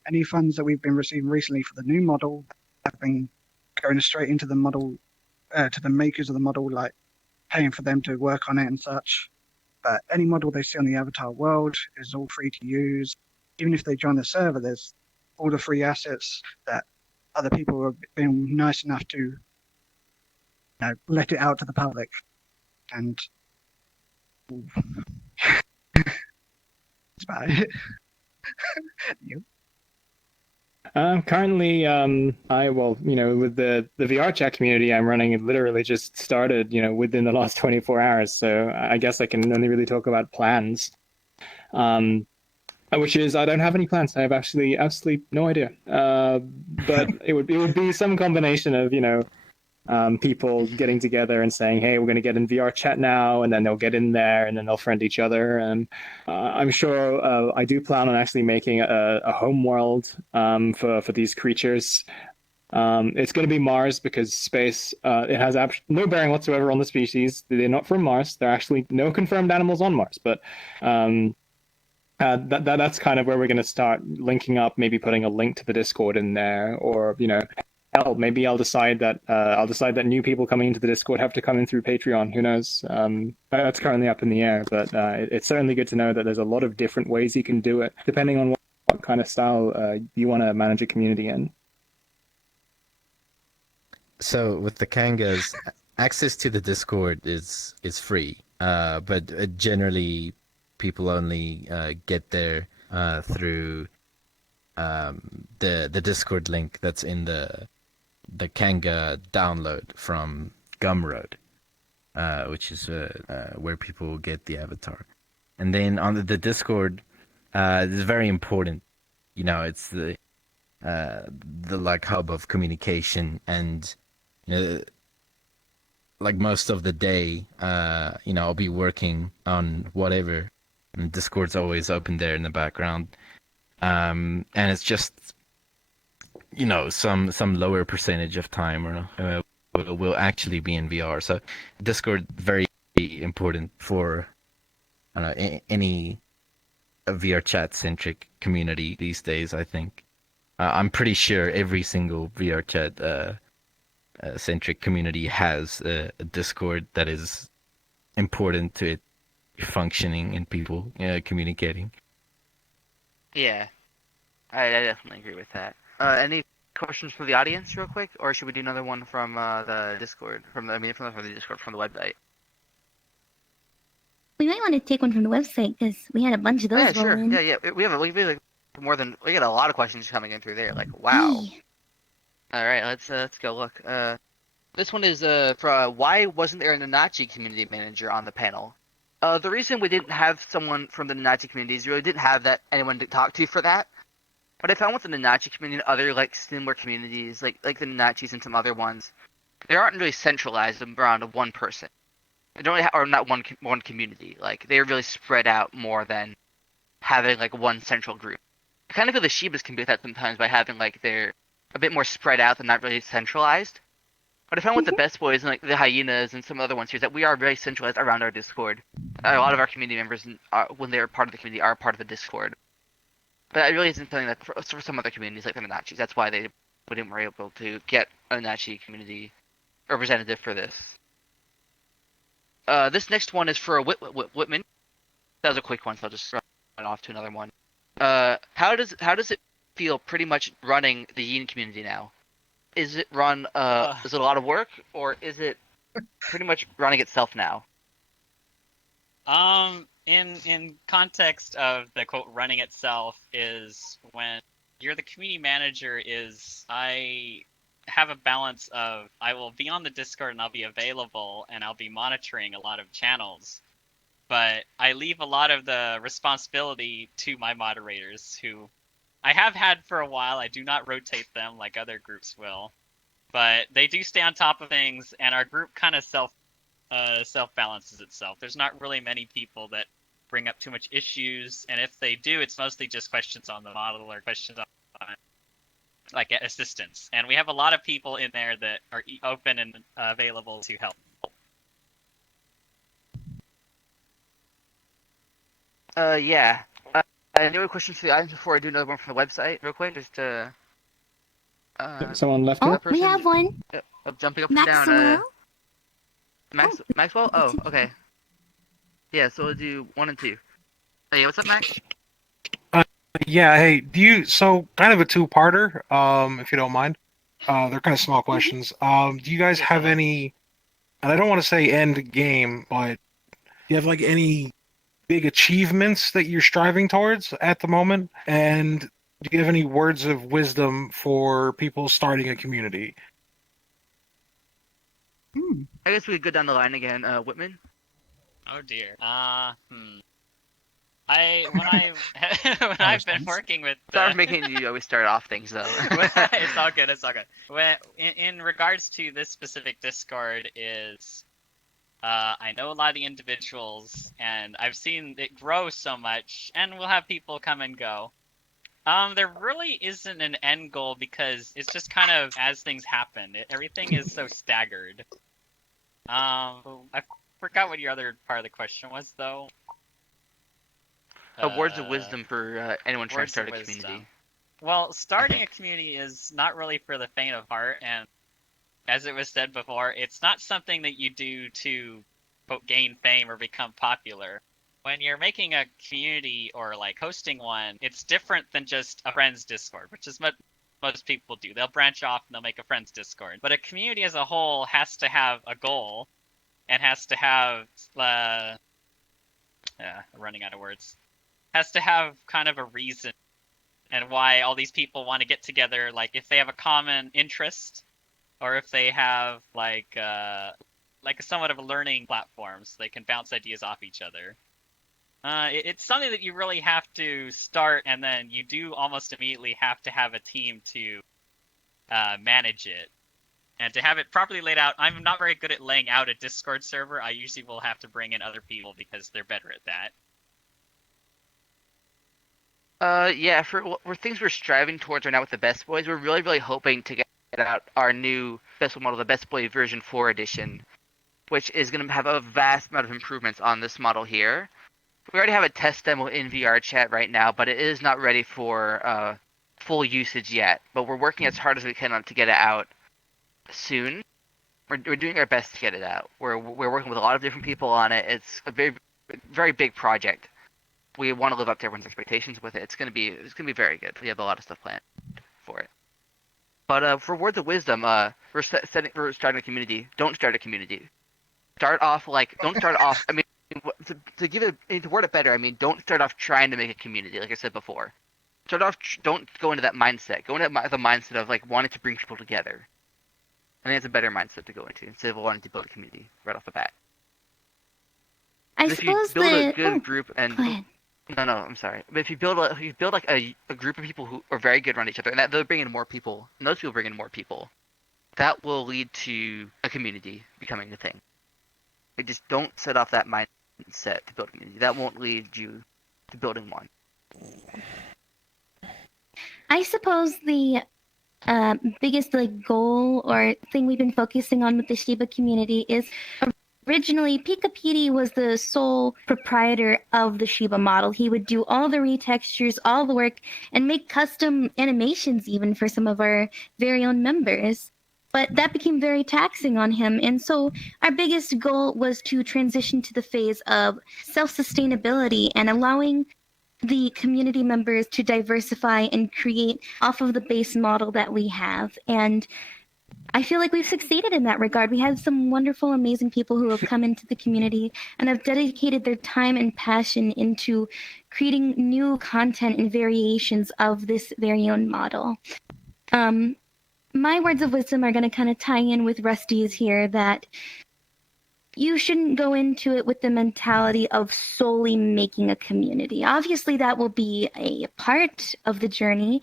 Any funds that we've been receiving recently for the new model have been going straight into the model, to the makers of the model, like paying for them to work on it and such. But any model they see on the avatar world is all free to use. Even if they join the server, there's all the free assets that other people have been nice enough to let it out to the public. And that's about it. You? Currently, with the VR chat community I'm running, it literally just started, within the last 24 hours. So I guess I can only really talk about plans. Which is, I don't have any plans. I have absolutely no idea. But it would be some combination of, people getting together and saying, hey, we're going to get in VR chat now, and then they'll get in there, and then they'll friend each other. And I'm sure I do plan on actually making a home world for these creatures. It's going to be Mars because space, it has no bearing whatsoever on the species. They're not from Mars. There are actually no confirmed animals on Mars. But that's kind of where we're going to start linking up, maybe putting a link to the Discord in there, or hell, maybe I'll decide that new people coming into the Discord have to come in through Patreon. Who knows? That's currently up in the air, but it's certainly good to know that there's a lot of different ways you can do it, depending on what kind of style you want to manage a community in. So with the Kangas, access to the Discord is free, but generally people only get there through the Discord link that's in the Kanga download from Gumroad, which is where people get the avatar. And then on the Discord, it's very important. It's the like hub of communication, and like most of the day, I'll be working on whatever, and Discord's always open there in the background, and it's just some lower percentage of time will actually be in VR. So Discord very important for any VR chat centric community these days. I think I'm pretty sure every single VR chat centric community has a Discord that is important to it functioning and people communicating. Yeah, I definitely agree with that. Any questions from the audience, real quick, or should we do another one from the Discord? From the Discord, from the website. We might want to take one from the website because we had a bunch of those. Yeah, sure. rolling. Yeah. We have like we got a lot of questions coming in through there. Like, wow. Hey. All right, let's go look. This one is for why wasn't there a Nanachi community manager on the panel? The reason we didn't have someone from the Nanachi communities, really didn't have anyone to talk to for that. What I found with the Nanachi community and other like similar communities, like the Nanachis and some other ones, they aren't really centralized around one person. They don't really or not one community. Like they're really spread out more than having like one central group. I kind of feel the Shibas can be like that sometimes by having like they're a bit more spread out than not really centralized. But I found with the Best Boys and like the Hyenas and some other ones here is that we are very centralized around our Discord. A lot of our community members, when they're part of the community, are part of the Discord. But it really isn't something that for some other communities like the Nanachis. That's why they wouldn't were able to get a Nanachi community representative for this. This next one is for a Whitman. That was a quick one, so I'll just run off to another one. How does it feel pretty much running the Yin community now? Is it run? Is it a lot of work, or is it pretty much running itself now? In context of the quote running itself is when you're the community manager is I have a balance of I will be on the Discord and I'll be available and I'll be monitoring a lot of channels, but I leave a lot of the responsibility to my moderators who I have had for a while. I do not rotate them like other groups will, but they do stay on top of things, and our group kind of self balances itself. There's not really many people that bring up too much issues, and if they do, it's mostly just questions on the model or questions on like assistance. And we have a lot of people in there that are open and available to help. Yeah. Any other questions for the audience before I do another one from the website, real quick? Just Someone left Oh, it. we have one. Jumping up and down. Maxwell? Maxwell? Oh, okay. Yeah, so we'll do 1 and 2. Hey, what's up, Max? Yeah, hey, so kind of a two-parter, if you don't mind. They're kind of small questions. Do you guys have any, and I don't want to say end game, but do you have like any big achievements that you're striving towards at the moment? And do you have any words of wisdom for people starting a community? I guess we could go down the line again. Whitman? Oh dear. When I've been working with Sorry for making you always start off things though. it's all good. It's all good. In regards to this specific Discord, is I know a lot of the individuals, and I've seen it grow so much, and we'll have people come and go. There really isn't an end goal because it's just kind of as things happen. Everything is so staggered. I forgot what your other part of the question was, though. Words of wisdom for anyone trying to start a community. Well, starting a community is not really for the faint of heart, and as it was said before, it's not something that you do to quote, gain fame or become popular. When you're making a community or like hosting one, it's different than just a friends Discord, which is what most people do. They'll branch off and they'll make a friends Discord. But a community as a whole has to have a goal and has to have I'm running out of words. Has to have kind of a reason and why all these people want to get together. Like if they have a common interest, or if they have like a somewhat of a learning platform, so they can bounce ideas off each other. It's something that you really have to start, and then you do almost immediately have to have a team to manage it. And to have it properly laid out, I'm not very good at laying out a Discord server. I usually will have to bring in other people because they're better at that. Yeah, for things we're striving towards right now with the Best Boys, we're really, really hoping to get out our new Best Boy model, the Best Boy version 4 edition, which is going to have a vast amount of improvements on this model here. We already have a test demo in VRChat right now, but it is not ready for full usage yet. But we're working as hard as we can to get it out soon. We're doing our best to get it out. We're working with a lot of different people on it. It's a very, very big project. We want to live up to everyone's expectations with it. It's gonna be very good. We have a lot of stuff planned for it. But for words of wisdom, we're starting a community. Don't start a community. Don't start off. I mean, to word it better, I mean, don't start off trying to make a community. Like I said before, start off. Don't go into that mindset. Go into the mindset of like wanting to bring people together. I think it's a better mindset to go into instead of wanting to build a community right off the bat. I if you suppose build a good group and go ahead. No, I'm sorry. But if you build like a group of people who are very good around each other, and that they'll bring in more people, and those people bring in more people, that will lead to a community becoming a thing. Like, just don't set off that mindset to build a community. That won't lead you to building one. I suppose the biggest goal or thing we've been focusing on with the Shiba community is originally Pika Pidi was the sole proprietor of the Shiba model. He would do all the retextures, all the work, and make custom animations even for some of our very own members. But that became very taxing on him. And so our biggest goal was to transition to the phase of self-sustainability and allowing the community members to diversify and create off of the base model that we have. And I feel like we've succeeded in that regard. We have some wonderful, amazing people who have come into the community and have dedicated their time and passion into creating new content and variations of this very own model. My words of wisdom are going to kind of tie in with Rusty's here that you shouldn't go into it with the mentality of solely making a community. Obviously, that will be a part of the journey,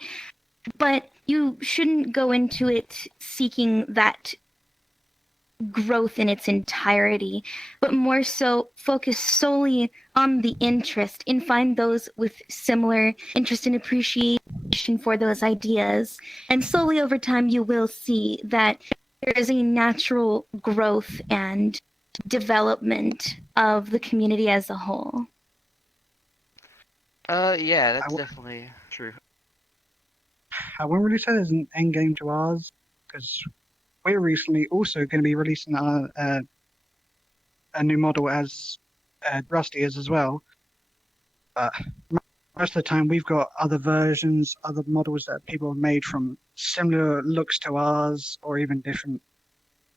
but you shouldn't go into it seeking that growth in its entirety, but more so focus solely on the interest and find those with similar interest and appreciation for those ideas. And slowly over time, you will see that there is a natural growth and development of the community as a whole. Yeah, that's definitely true. I won't really say there's an end game to ours because we're recently also going to be releasing a new model as Rusty is as well. But most of the time, we've got other versions, other models that people have made from similar looks to ours, or even different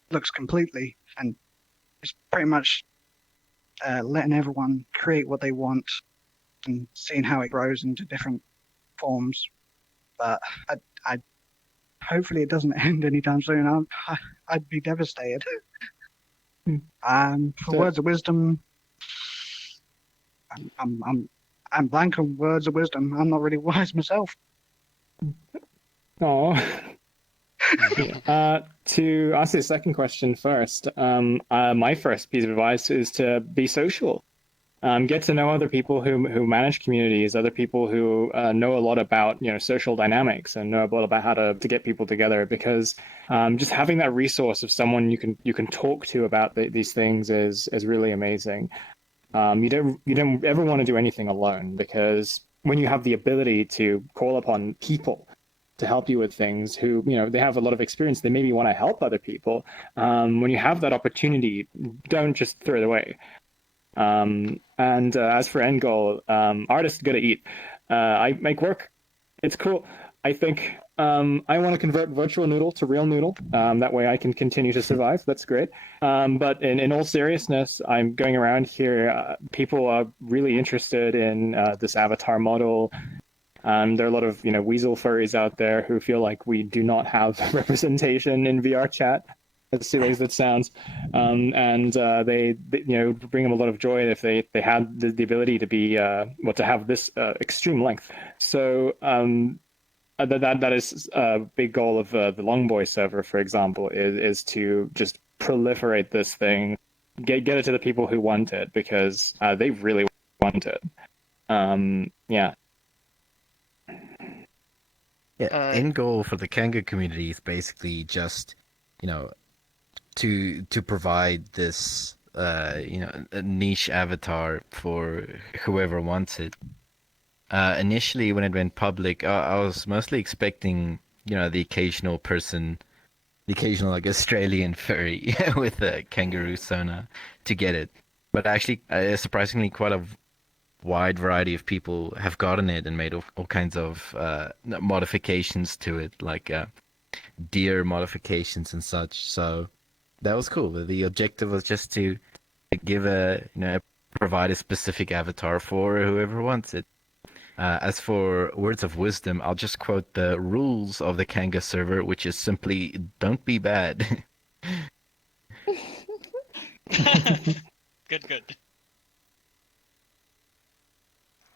looks completely, and it's pretty much letting everyone create what they want and seeing how it grows into different forms. But I hopefully it doesn't end anytime soon. I'd be devastated. For words of wisdom, I'm blank on words of wisdom. I'm not really wise myself. Oh. To answer the second question first, my first piece of advice is to be social. Get to know other people who manage communities, other people who know a lot about social dynamics and know a lot about how to get people together. Because just having that resource of someone you can talk to about these things is really amazing. You don't ever want to do anything alone, because when you have the ability to call upon people to help you with things who they have a lot of experience, they maybe want to help other people. When you have that opportunity, don't just throw it away. And as for end goal, artists gotta eat. I make work. It's cool. I think I want to convert virtual noodle to real noodle. That way I can continue to survive. That's great. But in all seriousness, I'm going around here. People are really interested in this avatar model. There are a lot of weasel furries out there who feel like we do not have representation in VR chat, as silly as that sounds. And they bring them a lot of joy if they had the ability to be to have this extreme length. So that is a big goal of the Longboy server, for example, is to just proliferate this thing, get it to the people who want it, because they really want it. Yeah. Yeah, end goal for the Kanga community is basically just, to provide this, a niche avatar for whoever wants it. Initially, when it went public, I was mostly expecting, the occasional person, the occasional Australian furry with a kangaroo sona to get it. But actually, surprisingly, quite a wide variety of people have gotten it and made all kinds of modifications to it, like deer modifications and such. So that was cool. The objective was just to give provide a specific avatar for whoever wants it. As for words of wisdom, I'll just quote the rules of the Kanga server, which is simply don't be bad. Good.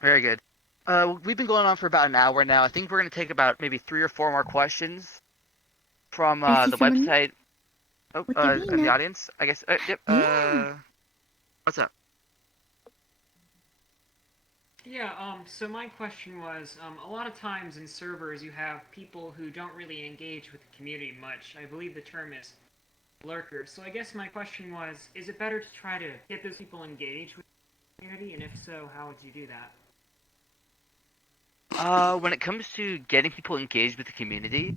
Very good. We've been going on for about an hour now. I think we're going to take about maybe 3 or 4 more questions from I see the someone website. Oh, with their in the up. audience, I guess. Yep. Yeah. What's up? Yeah, so my question was, a lot of times in servers you have people who don't really engage with the community much. I believe the term is lurkers. So I guess my question was, is it better to try to get those people engaged with the community, and if so, how would you do that? When it comes to getting people engaged with the community,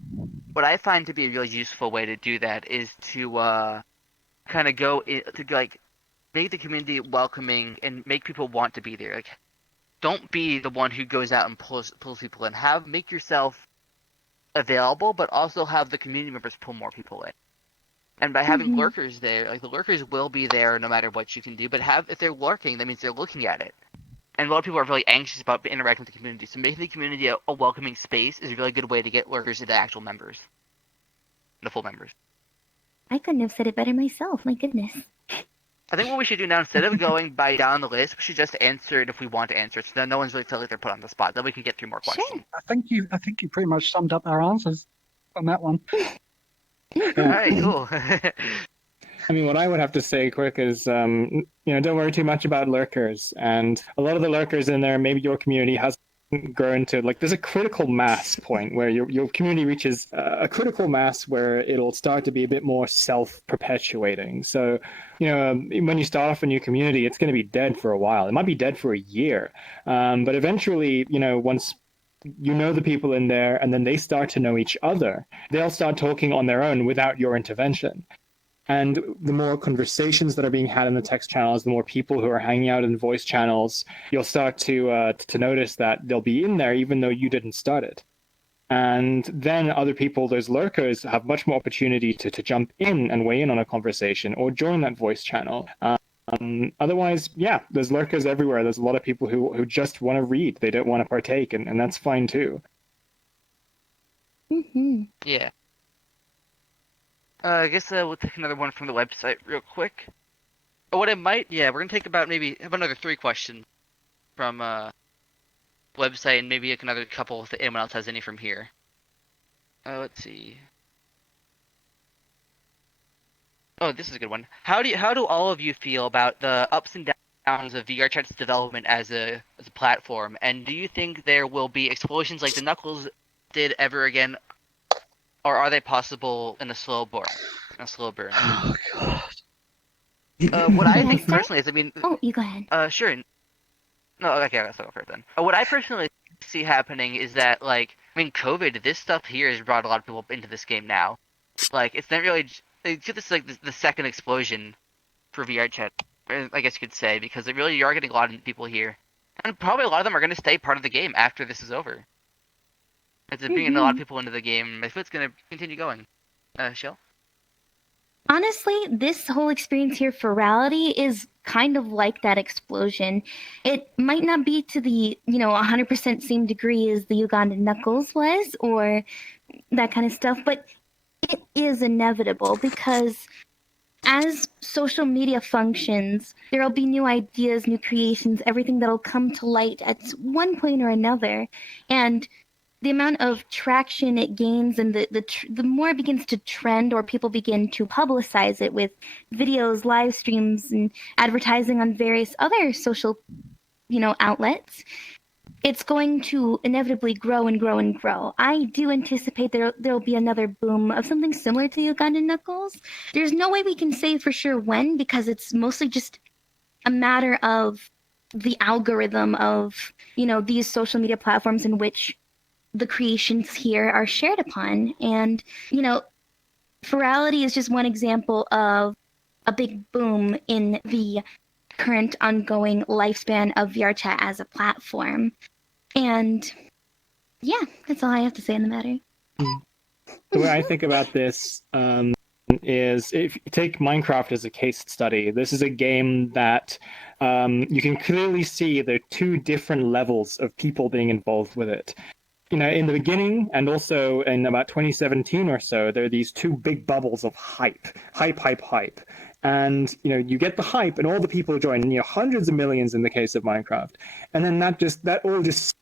what I find to be a really useful way to do that is to kind of go in, to like make the community welcoming and make people want to be there. Like, don't be the one who goes out and pulls people in. Make yourself available, but also have the community members pull more people in. And by having lurkers there, like the lurkers will be there no matter what you can do. But if they're lurking, that means they're looking at it. And a lot of people are really anxious about interacting with the community. So making the community a welcoming space is a really good way to get lurkers into actual members, the full members. I couldn't have said it better myself. My goodness. I think what we should do now, instead of going by down the list, we should just answer it if we want to answer it. So then no one's really felt like they're put on the spot. Then we can get through more questions. I think you pretty much summed up our answers on that one. All right, cool. I mean, what I would have to say quick is, don't worry too much about lurkers. And a lot of the lurkers in there, maybe your community hasn't grown to, like, there's a critical mass point where your community reaches a critical mass where it'll start to be a bit more self-perpetuating. So, when you start off a new community, it's going to be dead for a while. It might be dead for a year. But eventually, once you know the people in there and then they start to know each other, they'll start talking on their own without your intervention. And the more conversations that are being had in the text channels, the more people who are hanging out in voice channels, you'll start to notice that they'll be in there even though you didn't start it. And then other people, those lurkers, have much more opportunity to jump in and weigh in on a conversation or join that voice channel. Otherwise, yeah, there's lurkers everywhere. There's a lot of people who just want to read. They don't want to partake, and that's fine too. Yeah. I guess we'll take another one from the website real quick. We're gonna take about another 3 questions from website and maybe another couple if anyone else has any from here. Let's see. Oh, this is a good one. How do all of you feel about the ups and downs of VRChat's development as a platform? And do you think there will be explosions like the Knuckles did ever again, or are they possible in a slow burn? Oh God. What I think personally is, Oh, you go ahead. Sure. No, okay, I'll go first then. What I personally see happening is that, COVID, this stuff here has brought a lot of people into this game now. It's not really. This is the second explosion for VRChat, I guess you could say, because you are getting a lot of people here, and probably a lot of them are going to stay part of the game after this is over. It's bringing a lot of people into the game. I feel it's going to continue going. Shell? Honestly, this whole experience here, Furality, is kind of like that explosion. It might not be to the 100% same degree as the Ugandan Knuckles was, or that kind of stuff, but it is inevitable because as social media functions, there'll be new ideas, new creations, everything that'll come to light at one point or another. And the amount of traction it gains and the more it begins to trend or people begin to publicize it with videos, live streams, and advertising on various other social, outlets, it's going to inevitably grow and grow and grow. I do anticipate there'll be another boom of something similar to Ugandan Knuckles. There's no way we can say for sure when, because it's mostly just a matter of the algorithm of, these social media platforms in which the creations here are shared upon. And, Furality is just one example of a big boom in the current ongoing lifespan of VRChat as a platform. And yeah, that's all I have to say on the matter. The way I think about this is, if you take Minecraft as a case study, this is a game that you can clearly see there are 2 different levels of people being involved with it. In the beginning, and also in about 2017 or so, there are these 2 big bubbles of hype. and you get the hype, and all the people join, and hundreds of millions in the case of Minecraft, and then that all just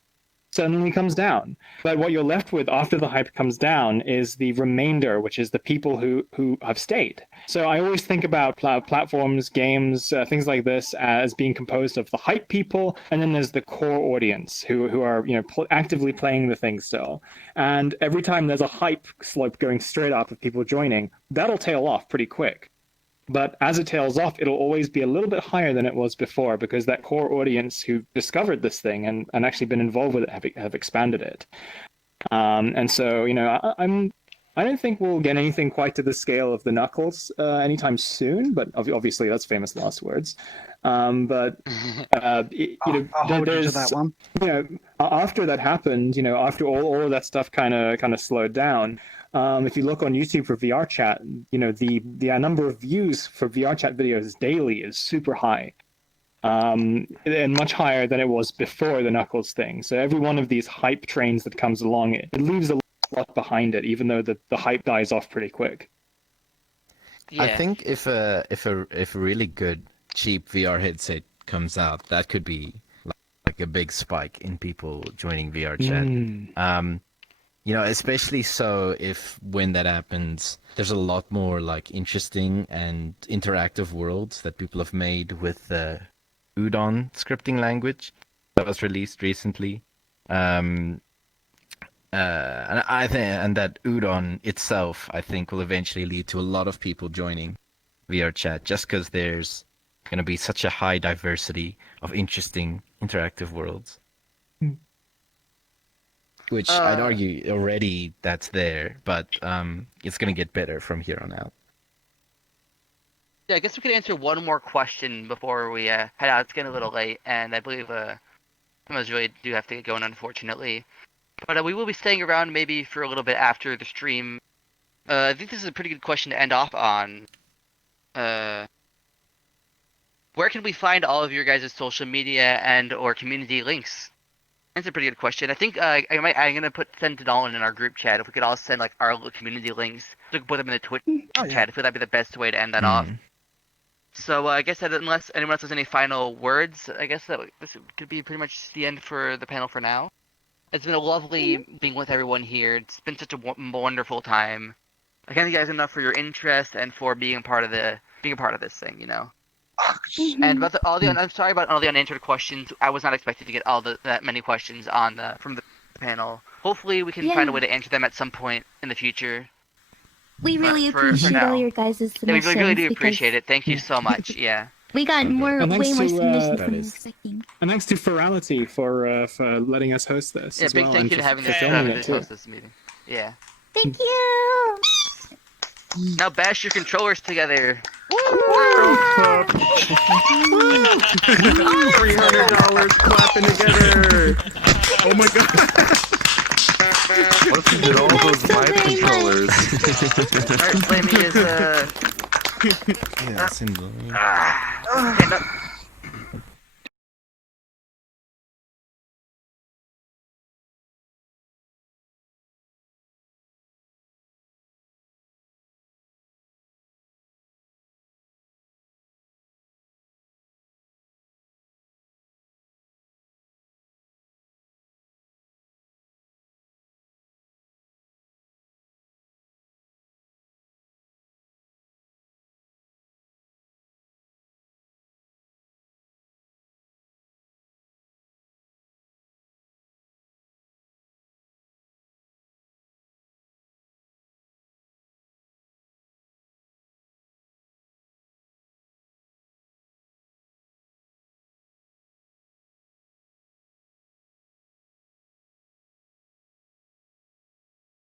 suddenly comes down. But what you're left with after the hype comes down is the remainder, which is the people who have stayed. So I always think about platforms, games, things like this as being composed of the hype people, and then there's the core audience who are actively playing the thing still. And every time there's a hype slope going straight up of people joining, that'll tail off pretty quick. But as it tails off, it'll always be a little bit higher than it was before, because that core audience who discovered this thing and actually been involved with it have expanded it. And so, I don't think we'll get anything quite to the scale of the Knuckles anytime soon, but obviously that's famous last words. But I'll hold you to that one. After that happened, after all of that stuff kind of slowed down. If you look on YouTube for VR chat, the number of views for VR chat videos daily is super high, and much higher than it was before the Knuckles thing. So every one of these hype trains that comes along, it leaves a lot behind it, even though the hype dies off pretty quick. I think if a really good cheap VR headset comes out, that could be like a big spike in people joining VR chat. Especially so if when that happens, there's a lot more interesting and interactive worlds that people have made with the Udon scripting language that was released recently. And that Udon itself, I think, will eventually lead to a lot of people joining VR chat, just because there's going to be such a high diversity of interesting interactive worlds. Which I'd argue already that's there, but it's going to get better from here on out. Yeah, I guess we could answer one more question before we head out. It's getting a little late, and I believe some of us really do have to get going, unfortunately. But we will be staying around maybe for a little bit after the stream. I think this is a pretty good question to end off on. Where can we find all of your guys' social media and or community links? That's a pretty good question. I think I'm gonna send it all in our group chat. If we could all send our little community links, we could put them in the Twitch chat. I feel that'd be the best way to end that off. So I guess that unless anyone else has any final words, I guess that this could be pretty much the end for the panel for now. It's been a lovely being with everyone here. It's been such a wonderful time. I can't thank you guys enough for your interest and for being a part of this thing. And about I'm sorry about all the unanswered questions. I was not expecting to get that many questions from the panel. Hopefully, we can find a way to answer them at some point in the future. We really appreciate all your guys' submissions. Yeah, we really do appreciate it. Thank you so much. Yeah. We got way more submissions than we were expecting. And thanks to Furality for letting us host this. Yeah, as big well, thank and you to having filming host this meeting. Yeah. Thank you. Now bash your controllers together. $300 clapping together. Oh my god. What if we did all those live controllers? Alright, Flamey is Yes, indeed. Okay, no.